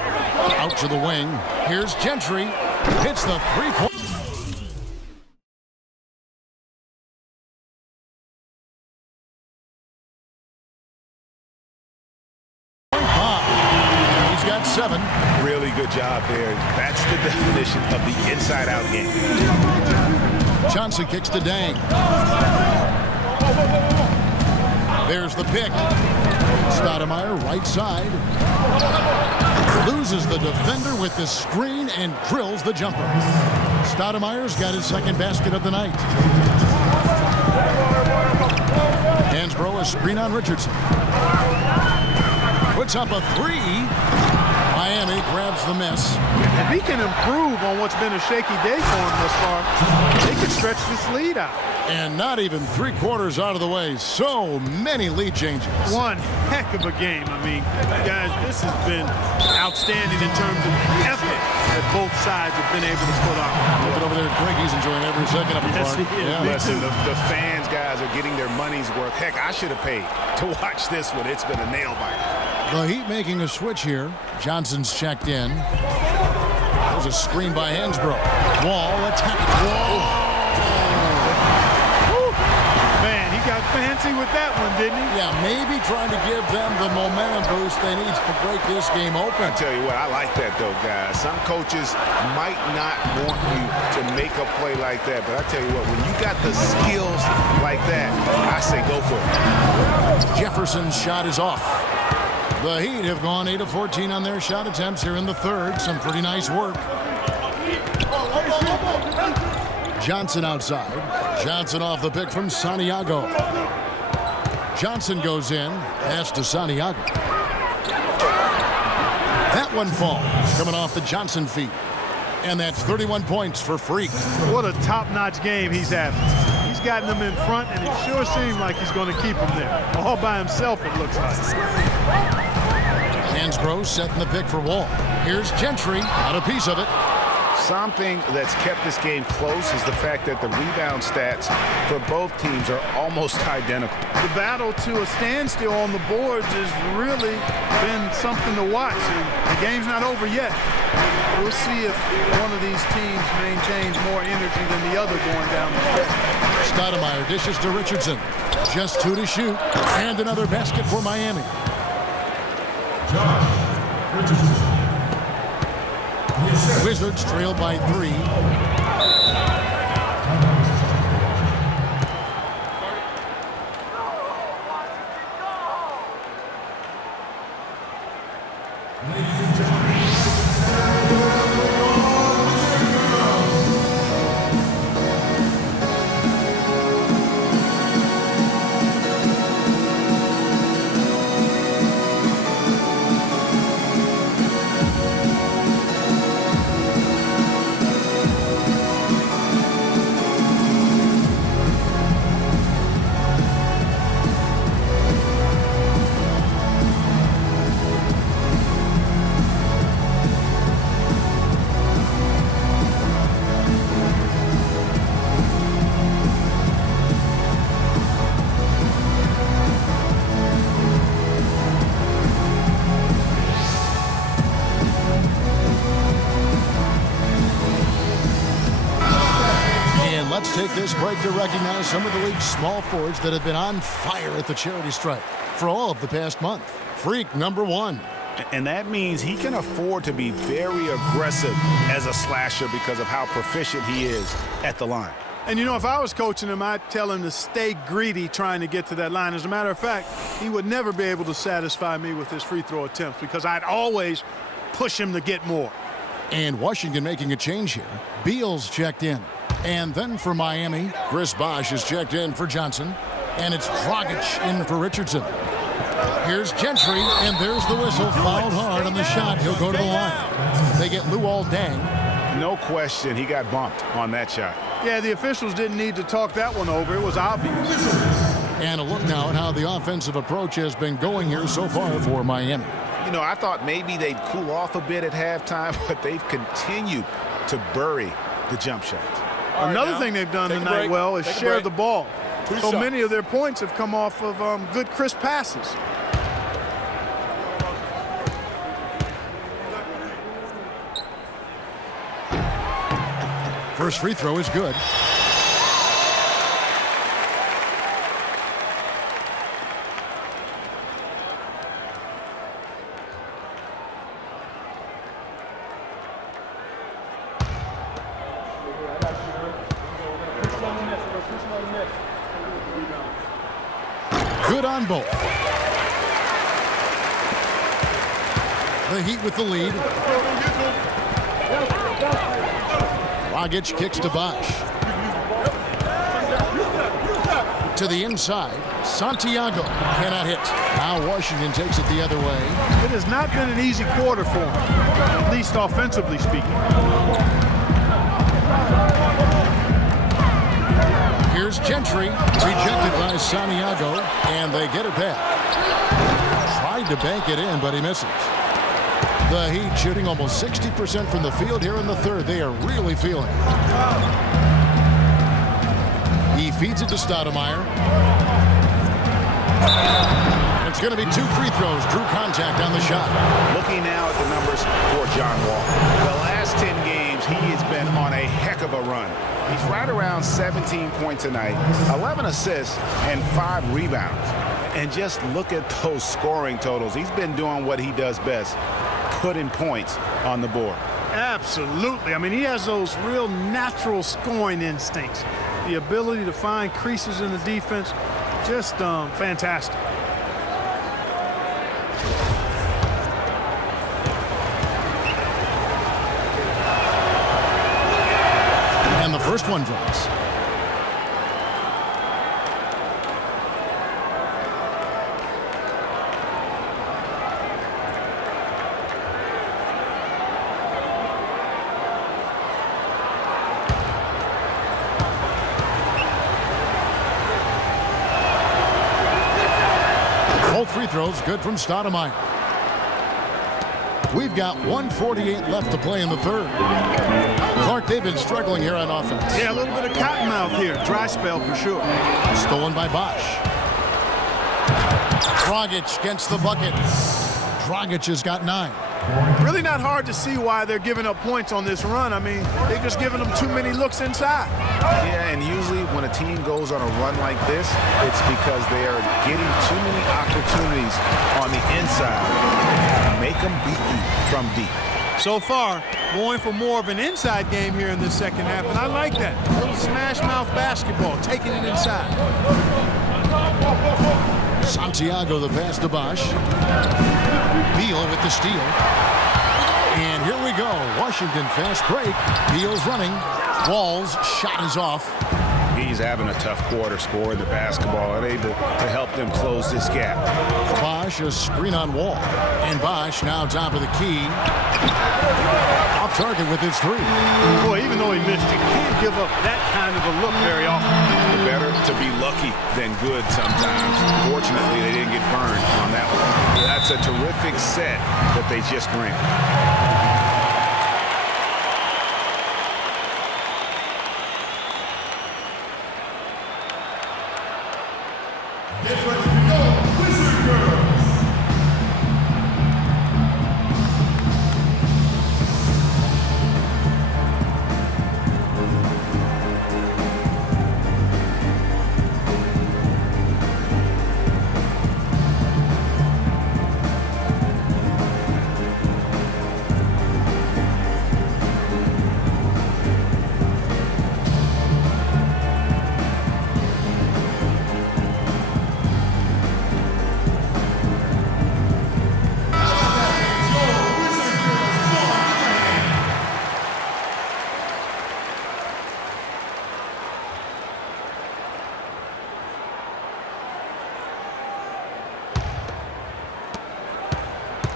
Out to the wing. Here's Gentry. Hits the three-point. He's got 7. Really good job there. That's the definition of the inside-out game. Johnson kicks to Dang. There's the pick. Stoudemire right side. Loses the defender with the screen and drills the jumper. Stoudemire's got his second basket of the night. Hansbrough a screen on Richardson. Puts up a 3. Miami grabs the miss. If he can improve on what's been a shaky day for him thus far, they could stretch this lead out. And not even 3/4 out of the way. So many lead changes. One heck of a game. I mean, guys, this has been outstanding in terms of effort that both sides have been able to put out. Looking over there at Greg, he's enjoying every second of the Yes, park. he is. Yeah. Listen, the fans, guys, are getting their money's worth. Heck, I should have paid to watch this one. It's been a nail biter. The Heat making a switch here. Johnson's checked in. There's a screen by Hansbrough. Wall attacking. Whoa! Man, he got fancy with that one, didn't he? Yeah, maybe trying to give them the momentum boost they need to break this game open. I tell you what, I like that, though, guys. Some coaches might not want you to make a play like that, but I tell you what, when you got the skills like that, I say go for it. Jefferson's shot is off. The Heat have gone 8 of 14 on their shot attempts here in the third. Some pretty nice work. Johnson outside. Johnson off the pick from Santiago. Johnson goes in. Pass to Santiago. That one falls. Coming off the Johnson feet. And that's 31 points for Freak. What a top-notch game he's having. He's gotten them in front, and it sure seems like he's going to keep them there. All by himself, it looks like. Hansbrough setting the pick for Wall. Here's Gentry. Got a piece of it. Something that's kept this game close is the fact that the rebound stats for both teams are almost identical. The battle to a standstill on the boards has really been something to watch. And the game's not over yet. We'll see if one of these teams maintains more energy than the other going down the stretch. Stoudemire dishes to Richardson. Just 2 to shoot. And another basket for Miami. Wizards trail by 3. Let's take this break to recognize some of the league's small forwards that have been on fire at the charity stripe for all of the past month. Freak number 1. And that means he can afford to be very aggressive as a slasher because of how proficient he is at the line. And, you know, if I was coaching him, I'd tell him to stay greedy trying to get to that line. As a matter of fact, he would never be able to satisfy me with his free throw attempts because I'd always push him to get more. And Washington making a change here. Beal's checked in. And then for Miami, Chris Bosh is checked in for Johnson. And it's Dragic in for Richardson. Here's Gentry, and there's the whistle. Fouled hard on the shot. He'll go to the line. They get Luol Deng. No question, he got bumped on that shot. Yeah, the officials didn't need to talk that one over. It was obvious. And a look now at how the offensive approach has been going here so far for Miami. You know, I thought maybe they'd cool off a bit at halftime, but they've continued to bury the jump shots. Another thing they've done tonight well is share the ball. So many of their points have come off of good, crisp passes. First free throw is good. Good on both. The Heat with the lead. Dragic kicks to Bosh. To the inside. Santiago cannot hit. Now Washington takes it the other way. It has not been an easy quarter for him, at least offensively speaking. Here's Gentry, rejected by Santiago, and they get it back. Tried to bank it in, but he misses. The Heat shooting almost 60% from the field here in the third. They are really feeling it. He feeds it to Stoudemire. And it's going to be 2 free throws. Drew contact on the shot. Looking now at the numbers for John Wall. The last 10 games, he has been on a heck of a run. He's right around 17 points a night, 11 assists, and 5 rebounds. And just look at those scoring totals. He's been doing what he does best, putting points on the board. Absolutely. I mean, he has those real natural scoring instincts. The ability to find creases in the defense, just fantastic. And the first one drops. Both free throws good from Stoudemire. We've got 1:48 left to play in the third. Clark, they've been struggling here on offense. Yeah, a little bit of cottonmouth here. Dry spell for sure. Stolen by Bosh. Dragic gets the bucket. Dragic has got 9. Really not hard to see why they're giving up points on this run. I mean, they're just giving them too many looks inside. Yeah, and usually when a team goes on a run like this, it's because they are getting too many opportunities on the inside. Make them beat you from deep. So far, going for more of an inside game here in this second half, and I like that. A little smash-mouth basketball, taking it inside. Santiago the pass to Bosch. Beal with the steal. And here we go. Washington fast break. Beal's running. Wall's shot is off. He's having a tough quarter, scoring the basketball, unable to help them close this gap. Bosch, a screen on Wall. And Bosch now top of the key. Off target with his three. Boy, even though he missed, you can't give up that kind of a look very often. Better to be lucky than good sometimes. Fortunately, they didn't get burned on that one. That's a terrific set that they just ran. Get ready to go, Wizard Girls!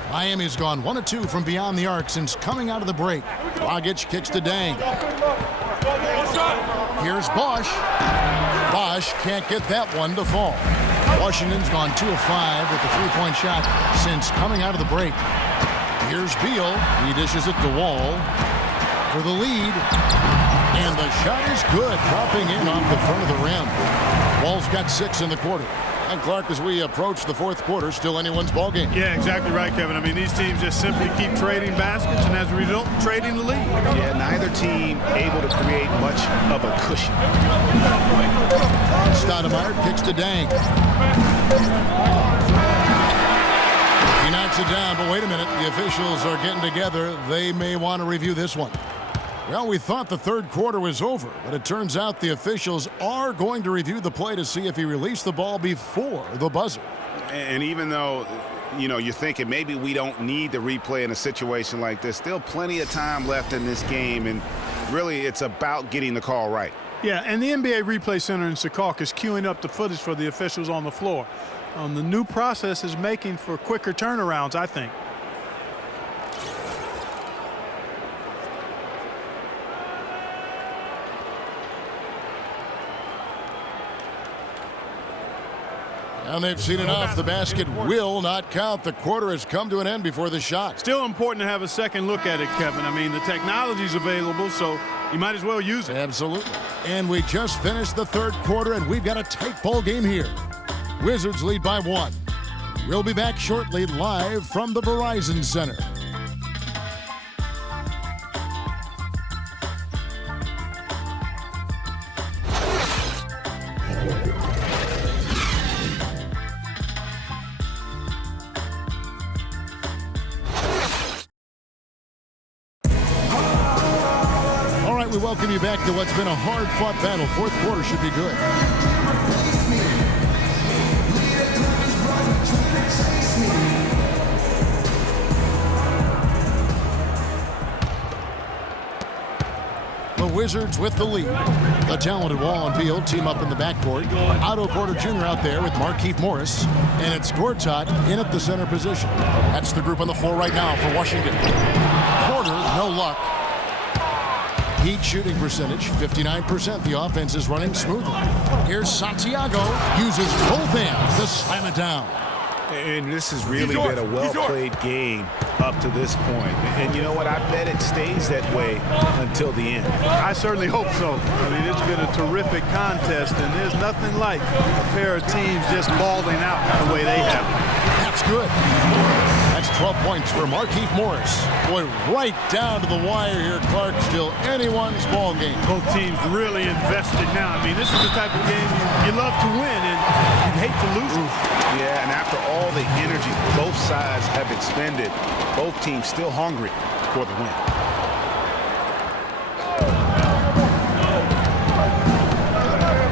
Miami's gone 1 of 2 from beyond the arc since coming out of the break. Dragic kicks to Dang. Here's Bosch. Bosch can't get that one to fall. Washington's gone 2 of 5 with the three-point shot since coming out of the break. Here's Beal. He dishes it to Wall for the lead. And the shot is good, dropping in off the front of the rim. Wall's got 6 in the quarter. And Clark, as we approach the fourth quarter, still anyone's ballgame. Yeah, exactly right, Kevin. I mean, these teams just simply keep trading baskets, and as a result, trading the lead. Yeah, neither team able to create much of a cushion. Stoudemire kicks to Dang. He knocks it down, but wait a minute. The officials are getting together. They may want to review this one. Well, we thought the third quarter was over, but it turns out the officials are going to review the play to see if he released the ball before the buzzer. And even though, you're thinking maybe we don't need the replay in a situation like this, still plenty of time left in this game, and really it's about getting the call right. Yeah, and the NBA Replay Center in Secaucus is queuing up the footage for the officials on the floor. The new process is making for quicker turnarounds, I think. And they've seen enough. The basket will not count. The quarter has come to an end before the shot. Still important to have a second look at it, Kevin. I mean, the technology's available, so you might as well use it. Absolutely. And we just finished the third quarter, and we've got a tight ball game here. Wizards lead by 1. We'll be back shortly live from the Verizon Center. We welcome you back to what's been a hard-fought battle. Fourth quarter should be good. The Wizards with the lead. The talented Wall and Beal team up in the backcourt. Otto Porter Jr. out there with Markieff Morris. And it's Gortat in at the center position. That's the group on the floor right now for Washington. Porter, no luck. Heat shooting percentage, 59%. The offense is running smoothly. Here's Santiago. Uses both hands to slam it down. And this has really been a well-played game up to this point. And you know what? I bet it stays that way until the end. I certainly hope so. I mean, it's been a terrific contest, and there's nothing like a pair of teams just balling out the way they have. That's good. That's 12 points for Markieff Morris. Boy, right down to the wire here, Clark. Still anyone's ball game. Both teams really invested now. I mean, this is the type of game you love to win, and you'd hate to lose it. Yeah, and after all the energy both sides have expended, both teams still hungry for the win.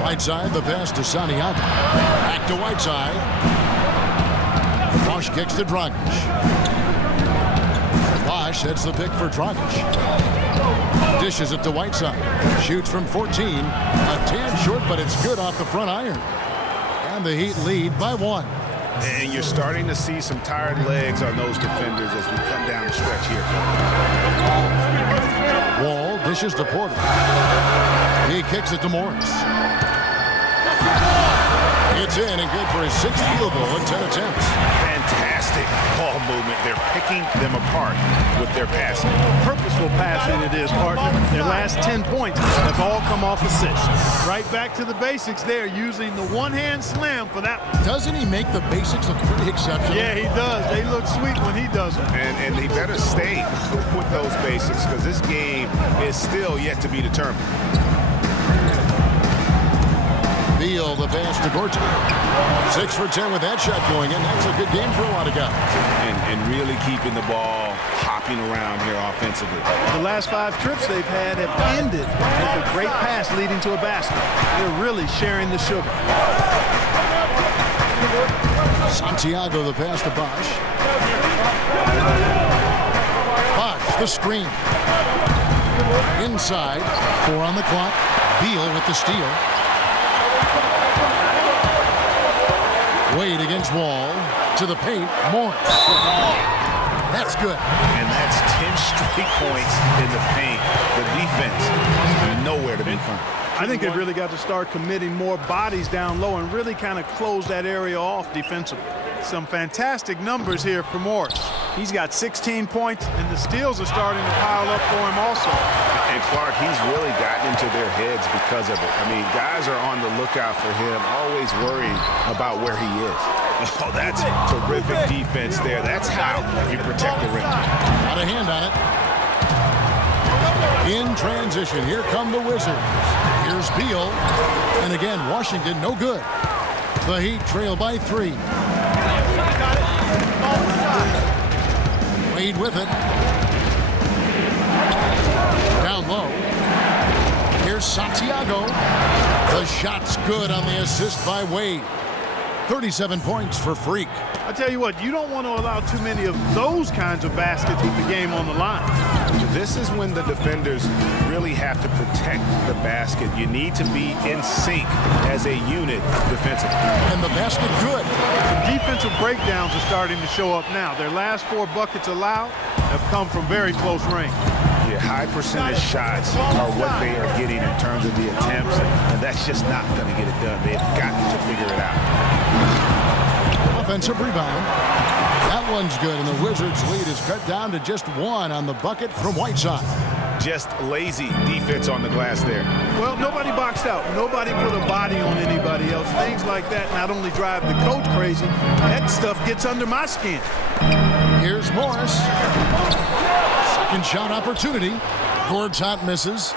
Whiteside, the pass to Santiago. Back to Whiteside. Bosch kicks to Dragic. Bosch sets the pick for Dragic. Dishes it to Whiteside. Shoots from 14. A tad short, but it's good off the front iron. And the Heat lead by 1. And you're starting to see some tired legs on those defenders as we come down the stretch here. Wall dishes to Porter. He kicks it to Morris. It's in and good for his 6th field goal in 10 attempts. Fantastic ball movement. They're picking them apart with their passing. Purposeful passing it is, partner. Their last 10 points have all come off assists. Right back to the basics there, using the one-hand slam for that one. Doesn't he make the basics look pretty exceptional? Yeah, he does. They look sweet when he does it. And he better stay with those basics because this game is still yet to be determined. Beal, the pass to Gortat. 6 for 10 with that shot going in. That's a good game for a lot of guys. And really keeping the ball hopping around here offensively. The last 5 trips they've had have ended with a great pass leading to a basket. They're really sharing the sugar. Santiago, the pass to Bosch. Bosch, the screen. Inside, 4 on the clock. Beal with the steal. Wade against Wall. To the paint. Morris. That's good. And that's 10 straight points in the paint. The defense is nowhere to be found. I think they've really got to start committing more bodies down low and really kind of close that area off defensively. Some fantastic numbers here for Morris. He's got 16 points, and the steals are starting to pile up for him also. And Clark, he's really gotten into their heads because of it. I mean, guys are on the lookout for him, always worrying about where he is. Oh, that's terrific defense there. That's how you protect the rim. Got a hand on it. In transition, here come the Wizards. Here's Beal. And again, Washington no good. The Heat trail by 3. Wade with it. Down low. Here's Santiago. The shot's good on the assist by Wade. 37 points for Freak. I tell you what, you don't want to allow too many of those kinds of baskets with the game on the line. This is when the defenders really have to protect the basket. You need to be in sync as a unit defensively. And the basket good. The defensive breakdowns are starting to show up now. Their last 4 buckets allowed have come from very close range. Yeah, high percentage shots are what they are getting in terms of the attempts, and that's just not going to get it done. They've got to figure it out. Offensive rebound. That one's good, and the Wizards' lead is cut down to just 1 on the bucket from Whiteside. Just lazy defense on the glass there. Well, nobody boxed out. Nobody put a body on anybody else. Things like that not only drive the coach crazy, that stuff gets under my skin. Here's Morris. Second shot opportunity. Gortat misses.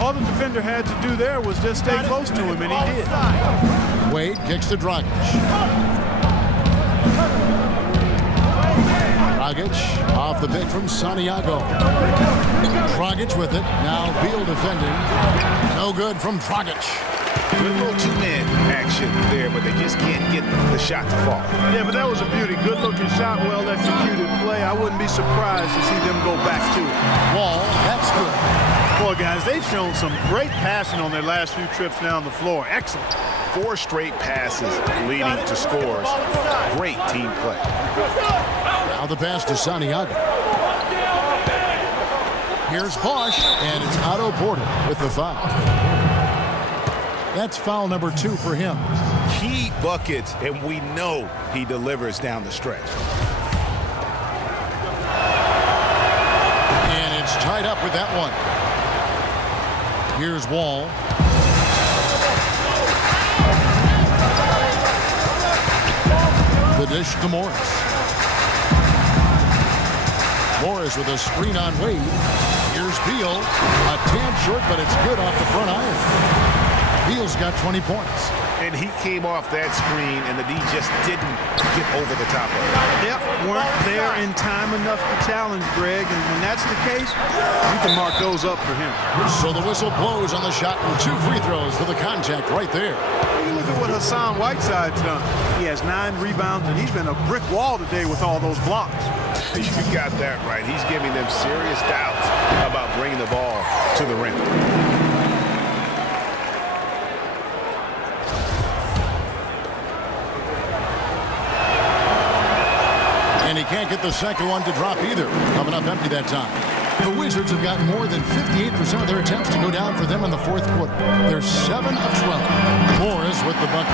All the defender had to do there was just stay close to him, and he did. Wade kicks to Dragic. Dragic off the pick from Santiago. Dragic with it. Now Beal defending. No good from Dragic. Good little 2-man action there, but they just can't get the shot to fall. Yeah, but that was a beauty. Good-looking shot, well-executed play. I wouldn't be surprised to see them go back to it. Wall, that's good. Boy, guys, they've shown some great passing on their last few trips down the floor. Excellent. 4 straight passes leading to scores. Great team play. Now the pass to Santiago. Here's Bosch, and it's Otto Porter with the foul. That's foul number 2 for him. Key buckets, and we know he delivers down the stretch. And it's tied up with that one. Here's Wall. The dish to Morris. Morris with a screen on Wade. Here's Beal. A tad short, but it's good off the front iron. Beal's got 20 points. And he came off that screen, and the D just didn't get over the top of it. Yep, weren't there in time enough to challenge Greg, and when that's the case, you can mark those up for him. So the whistle blows on the shot, and 2 free throws for the contact right there. Look at what Hassan Whiteside's done. He has 9 rebounds, and he's been a brick wall today with all those blocks. You got that right. He's giving them serious doubts about bringing the ball to the rim. And he can't get the second one to drop either. Coming up empty that time. The Wizards have got more than 58% of their attempts to go down for them in the fourth quarter. They're 7 of 12. Morris with the bucket.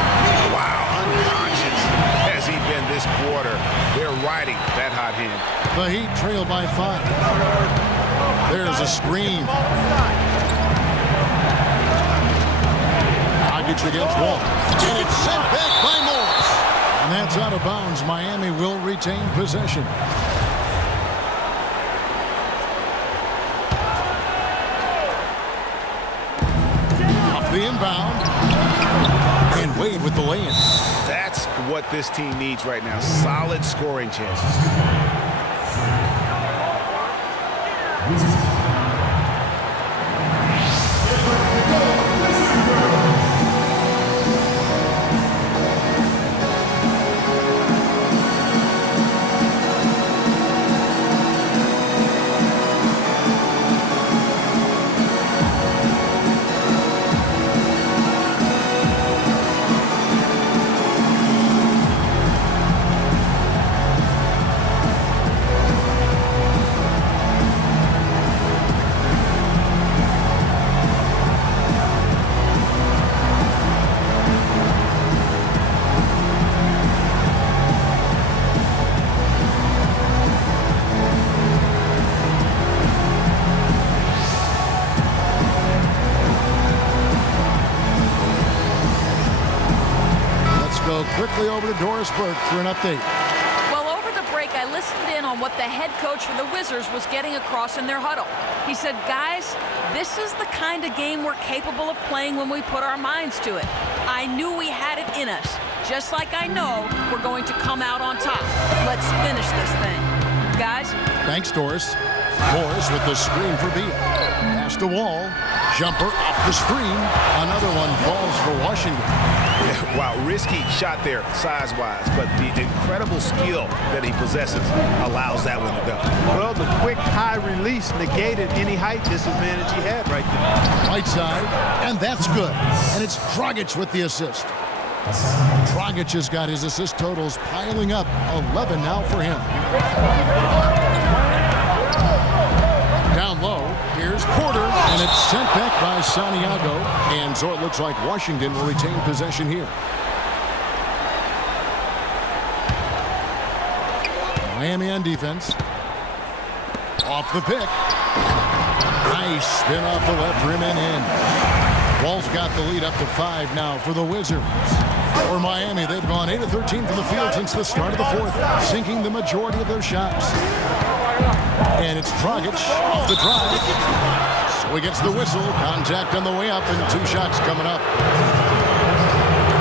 Wow, unconscious has he been this quarter. They're riding that hot hand. The Heat trail by 5. There's a screen. Dragic against Wall. And it's sent back by Morris. And that's out of bounds. Miami will retain possession. Off the inbound. And Wade with the lay-in. That's what this team needs right now. Solid scoring chances. Quickly over to Doris Burke for an update. Well, over the break, I listened in on what the head coach for the Wizards was getting across in their huddle. He said, guys, this is the kind of game we're capable of playing when we put our minds to it. I knew we had it in us, just like I know we're going to come out on top. Let's finish this thing. Guys? Thanks, Doris. Morris with the screen for Beal. Pass to Wall. Jumper off the screen. Another one falls for Washington. Wow, risky shot there size-wise, but the incredible skill that he possesses allows that one to go. Well, the quick high release negated any height disadvantage he had right there. Right side, and that's good. And it's Dragic with the assist. Dragic has got his assist totals piling up. 11 now for him. Down low, here's Porter, and it's sent back by Santiago. And so it looks like Washington will retain possession here. Miami on defense. Off the pick. Nice spin off the left rim and in. Wall's got the lead up to 5 now for the Wizards. For Miami, they've gone 8 of 13 from the field since the start of the fourth, sinking the majority of their shots. And it's Dragic off the drive. So he gets the whistle. Contact on the way up, and 2 shots coming up.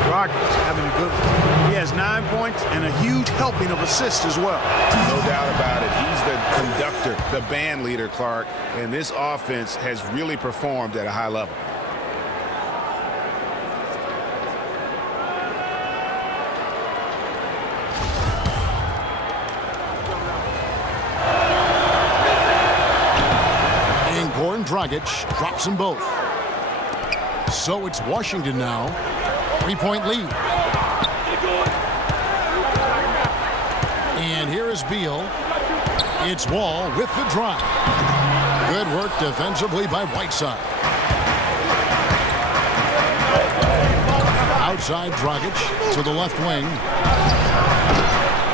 Dragic having a good one. He has 9 points and a huge helping of assists as well. No doubt about it. He's the conductor, the band leader, Clark. And this offense has really performed at a high level. Dragic drops them both. So it's Washington now. 3-point lead. And here is Beal. It's Wall with the drive. Good work defensively by Whiteside. Outside Dragic to the left wing.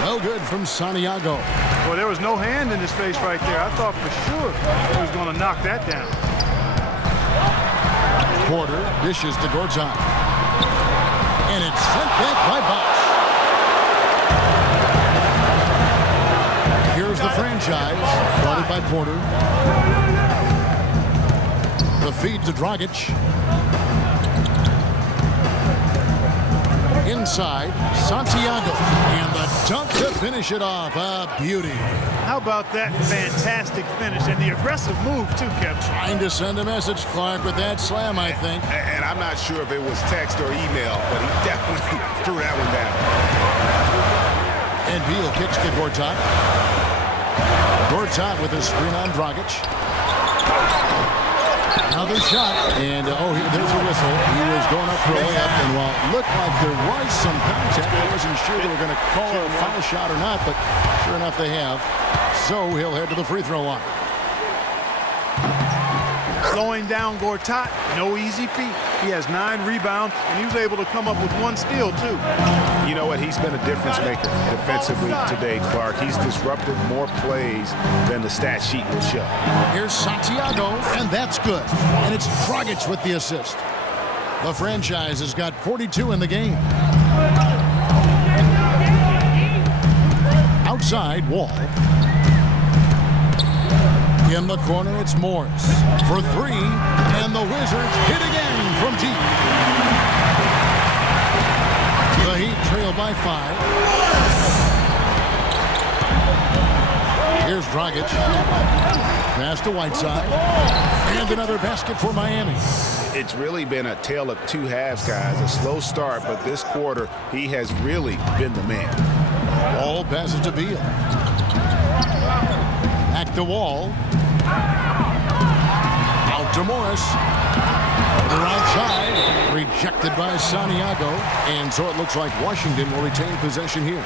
Well, good from Santiago. Well, there was no hand in his face right there. I thought for sure he was going to knock that down. Porter dishes to Gortat. And it's sent back by Bosh. Here's the franchise, guarded by Porter. The feed to Dragic. Inside, Santiago. And the dunk to finish it off. A beauty. How about that fantastic finish and the aggressive move, too, Kevin? Trying to send a message, Clark, with that slam, I think. And I'm not sure if it was text or email, but he definitely threw that one down. And Beal kicks to Gortat. Gortat with a screen on Dragic. Another shot, and there's a whistle. He was going up for a layup, and while it looked like there was some contact, I wasn't sure they were going to call a foul shot or not, but sure enough they have. So he'll head to the free throw line. Slowing down Gortat, no easy feat. He has 9 rebounds, and he was able to come up with 1 steal, too. You know what? He's been a difference maker defensively today, Clark. He's disrupted more plays than the stat sheet will show. Here's Santiago, and that's good. And it's Dragic with the assist. The franchise has got 42 in the game. Outside, Wall. In the corner, it's Morris for 3, and the Wizards hit again from deep. The Heat trail by 5. Here's Dragic. Pass to Whiteside. And another basket for Miami. It's really been a tale of 2 halves, guys. A slow start, but this quarter, he has really been the man. Wall passes to Beal. Back to Wall. Out to Morris. They're outside. Rejected by Santiago. And so it looks like Washington will retain possession here.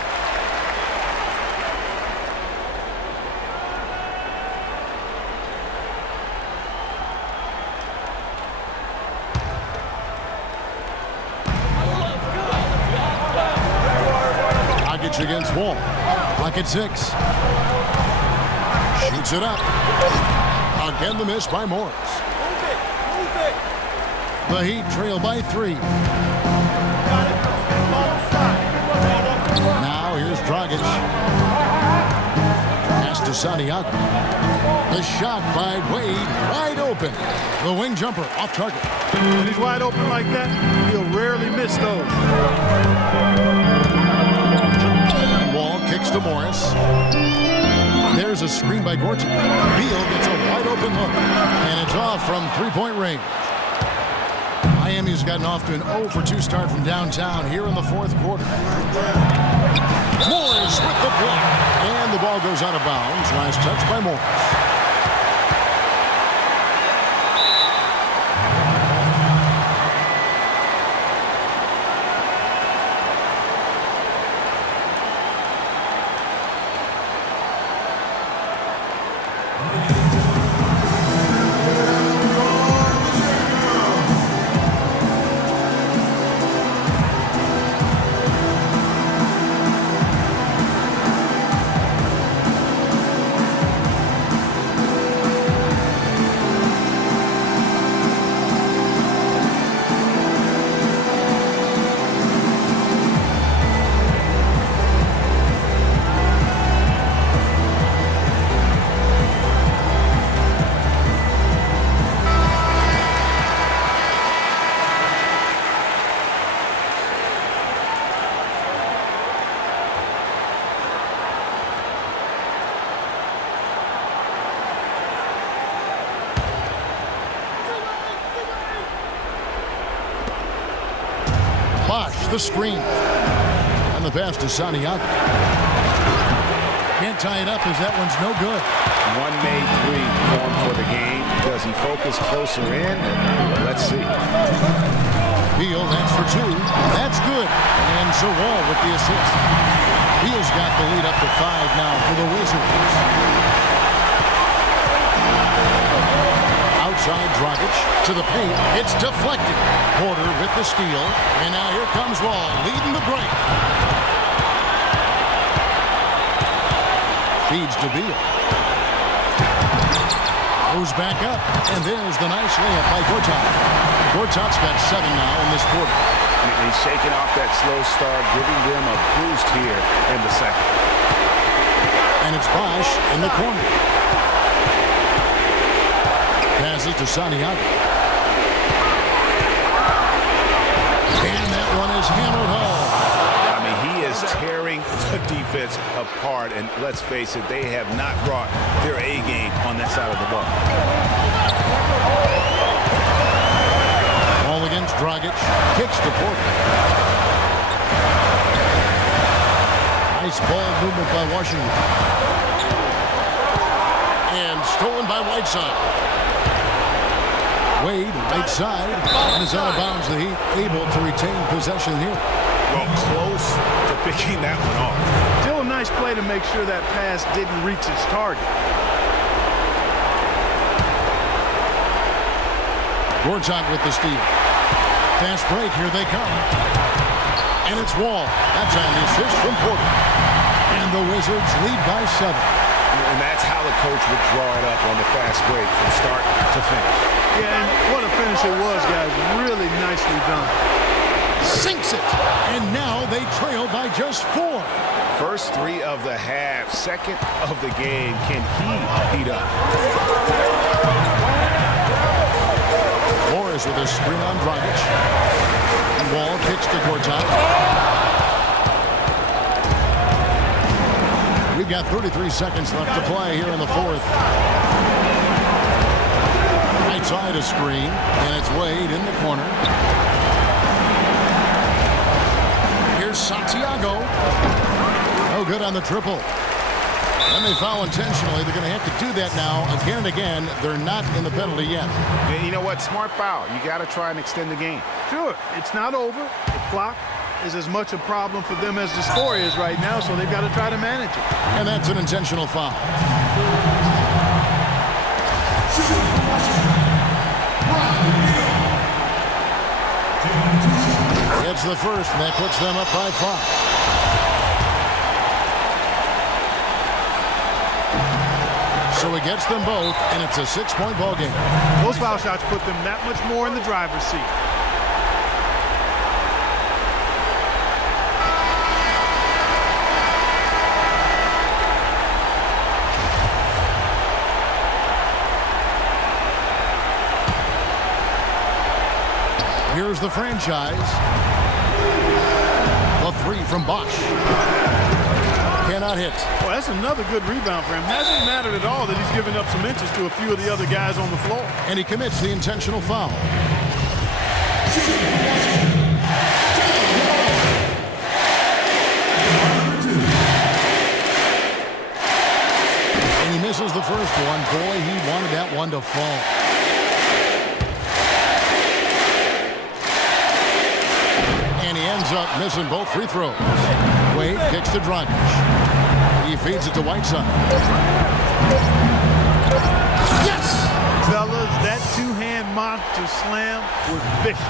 Dragic against Wall. Clock at 6. Shoots it up. Again the miss by Morris. The Heat trail by 3. Now here's Dragic. Pass to Santiago. The shot by Wade, wide open. The wing jumper off target. When he's wide open like that, he'll rarely miss those. And Wall kicks to Morris. There's a screen by Gortat. Beal gets a wide open look, and it's off from 3-point range. Miami's gotten off to an 0-for-2 start from downtown here in the 4th quarter. Morris with the block, and the ball goes out of bounds. Last touch by Morris. The screen. And the pass to Santiago. Can't tie it up as that one's no good. 1 made 3 formed for the game. Does he focus closer in? Let's see. Beal, that's for 2. That's good. And so Wall with the assist. Beal's got the lead up to 5 now for the Wizards. Outside Dragic to the paint. It's deflected. Porter with the steal. And now here comes Wall leading the break. Feeds to Beal. Goes back up. And there's the nice layup by Gortat. Gortat's got 7 now in this quarter. He's shaking off that slow start, giving them a boost here in the second. and it's Bosch in the corner. Passes to Santiago. And that one is hammered home. I mean, he is tearing the defense apart, and let's face it, they have not brought their A game on that side of the ball. Ball against Dragic. Kicks to Porter. Nice ball movement by Washington. And stolen by Whiteside. Wade, right side, and is out of bounds. The Heat able to retain possession here. Well, close to picking that one off. Still a nice play to make sure that pass didn't reach its target. Gortat with the steal. Fast break, here they come. And it's Wall. That's an assist from Porter. And the Wizards lead by 7. And that's how the coach would draw it up on the fast break from start to finish. Yeah, and what a finish it was, guys. Really nicely done. Sinks it. And now they trail by just 4. First 3 of the half, second of the game. Can he heat up? Morris with a screen on Dragic. And Wall kicks to Gortat. We've got 33 seconds left to play here in the 4th. Right side a screen, and it's Wade in the corner. Here's Santiago. No good on the triple. And they foul intentionally. They're going to have to do that now again and again. They're not in the penalty yet. And you know what? Smart foul. You got to try and extend the game. Sure, it's not over. The clock is as much a problem for them as the score is right now, so they've got to try to manage it. And that's an intentional foul. It's the first, and that puts them up by 5. So he gets them both, and it's a 6-point ball game. Those foul shots put them that much more in the driver's seat. Here's the franchise. The 3 from Bosch. Cannot hit. Well, that's another good rebound for him. Hasn't mattered at all that he's given up some inches to a few of the other guys on the floor. And he commits the intentional foul. And he misses the first one. Boy, he wanted that one to fall. And he ends up missing both free throws. Wade kicks to Dragic. He feeds it to Whiteside. Yes! Fellas, that two-hand monster slam was vicious.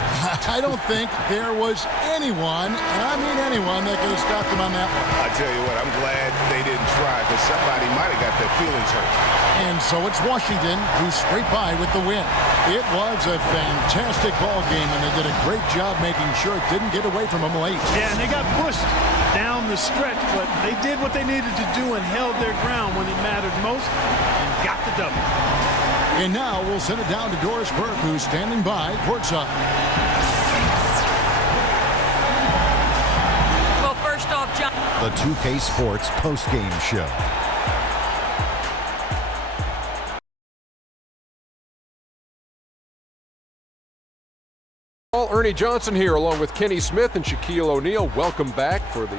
I don't think there was anyone, and I mean anyone, that could have stopped him on that one. I tell you what, I'm glad they didn't try, because somebody might have got their feelings hurt. And so it's Washington who's straight by with the win. It was a fantastic ball game, and they did a great job making sure it didn't get away from them late. Yeah, and they got pushed down the stretch, but they did what they needed to do and held their ground when it mattered most and got the W. And now we'll send it down to Doris Burke, who's standing by courtside. Well, first off, John. The 2K Sports postgame show. Ernie Johnson here along with Kenny Smith and Shaquille O'Neal. Welcome back for the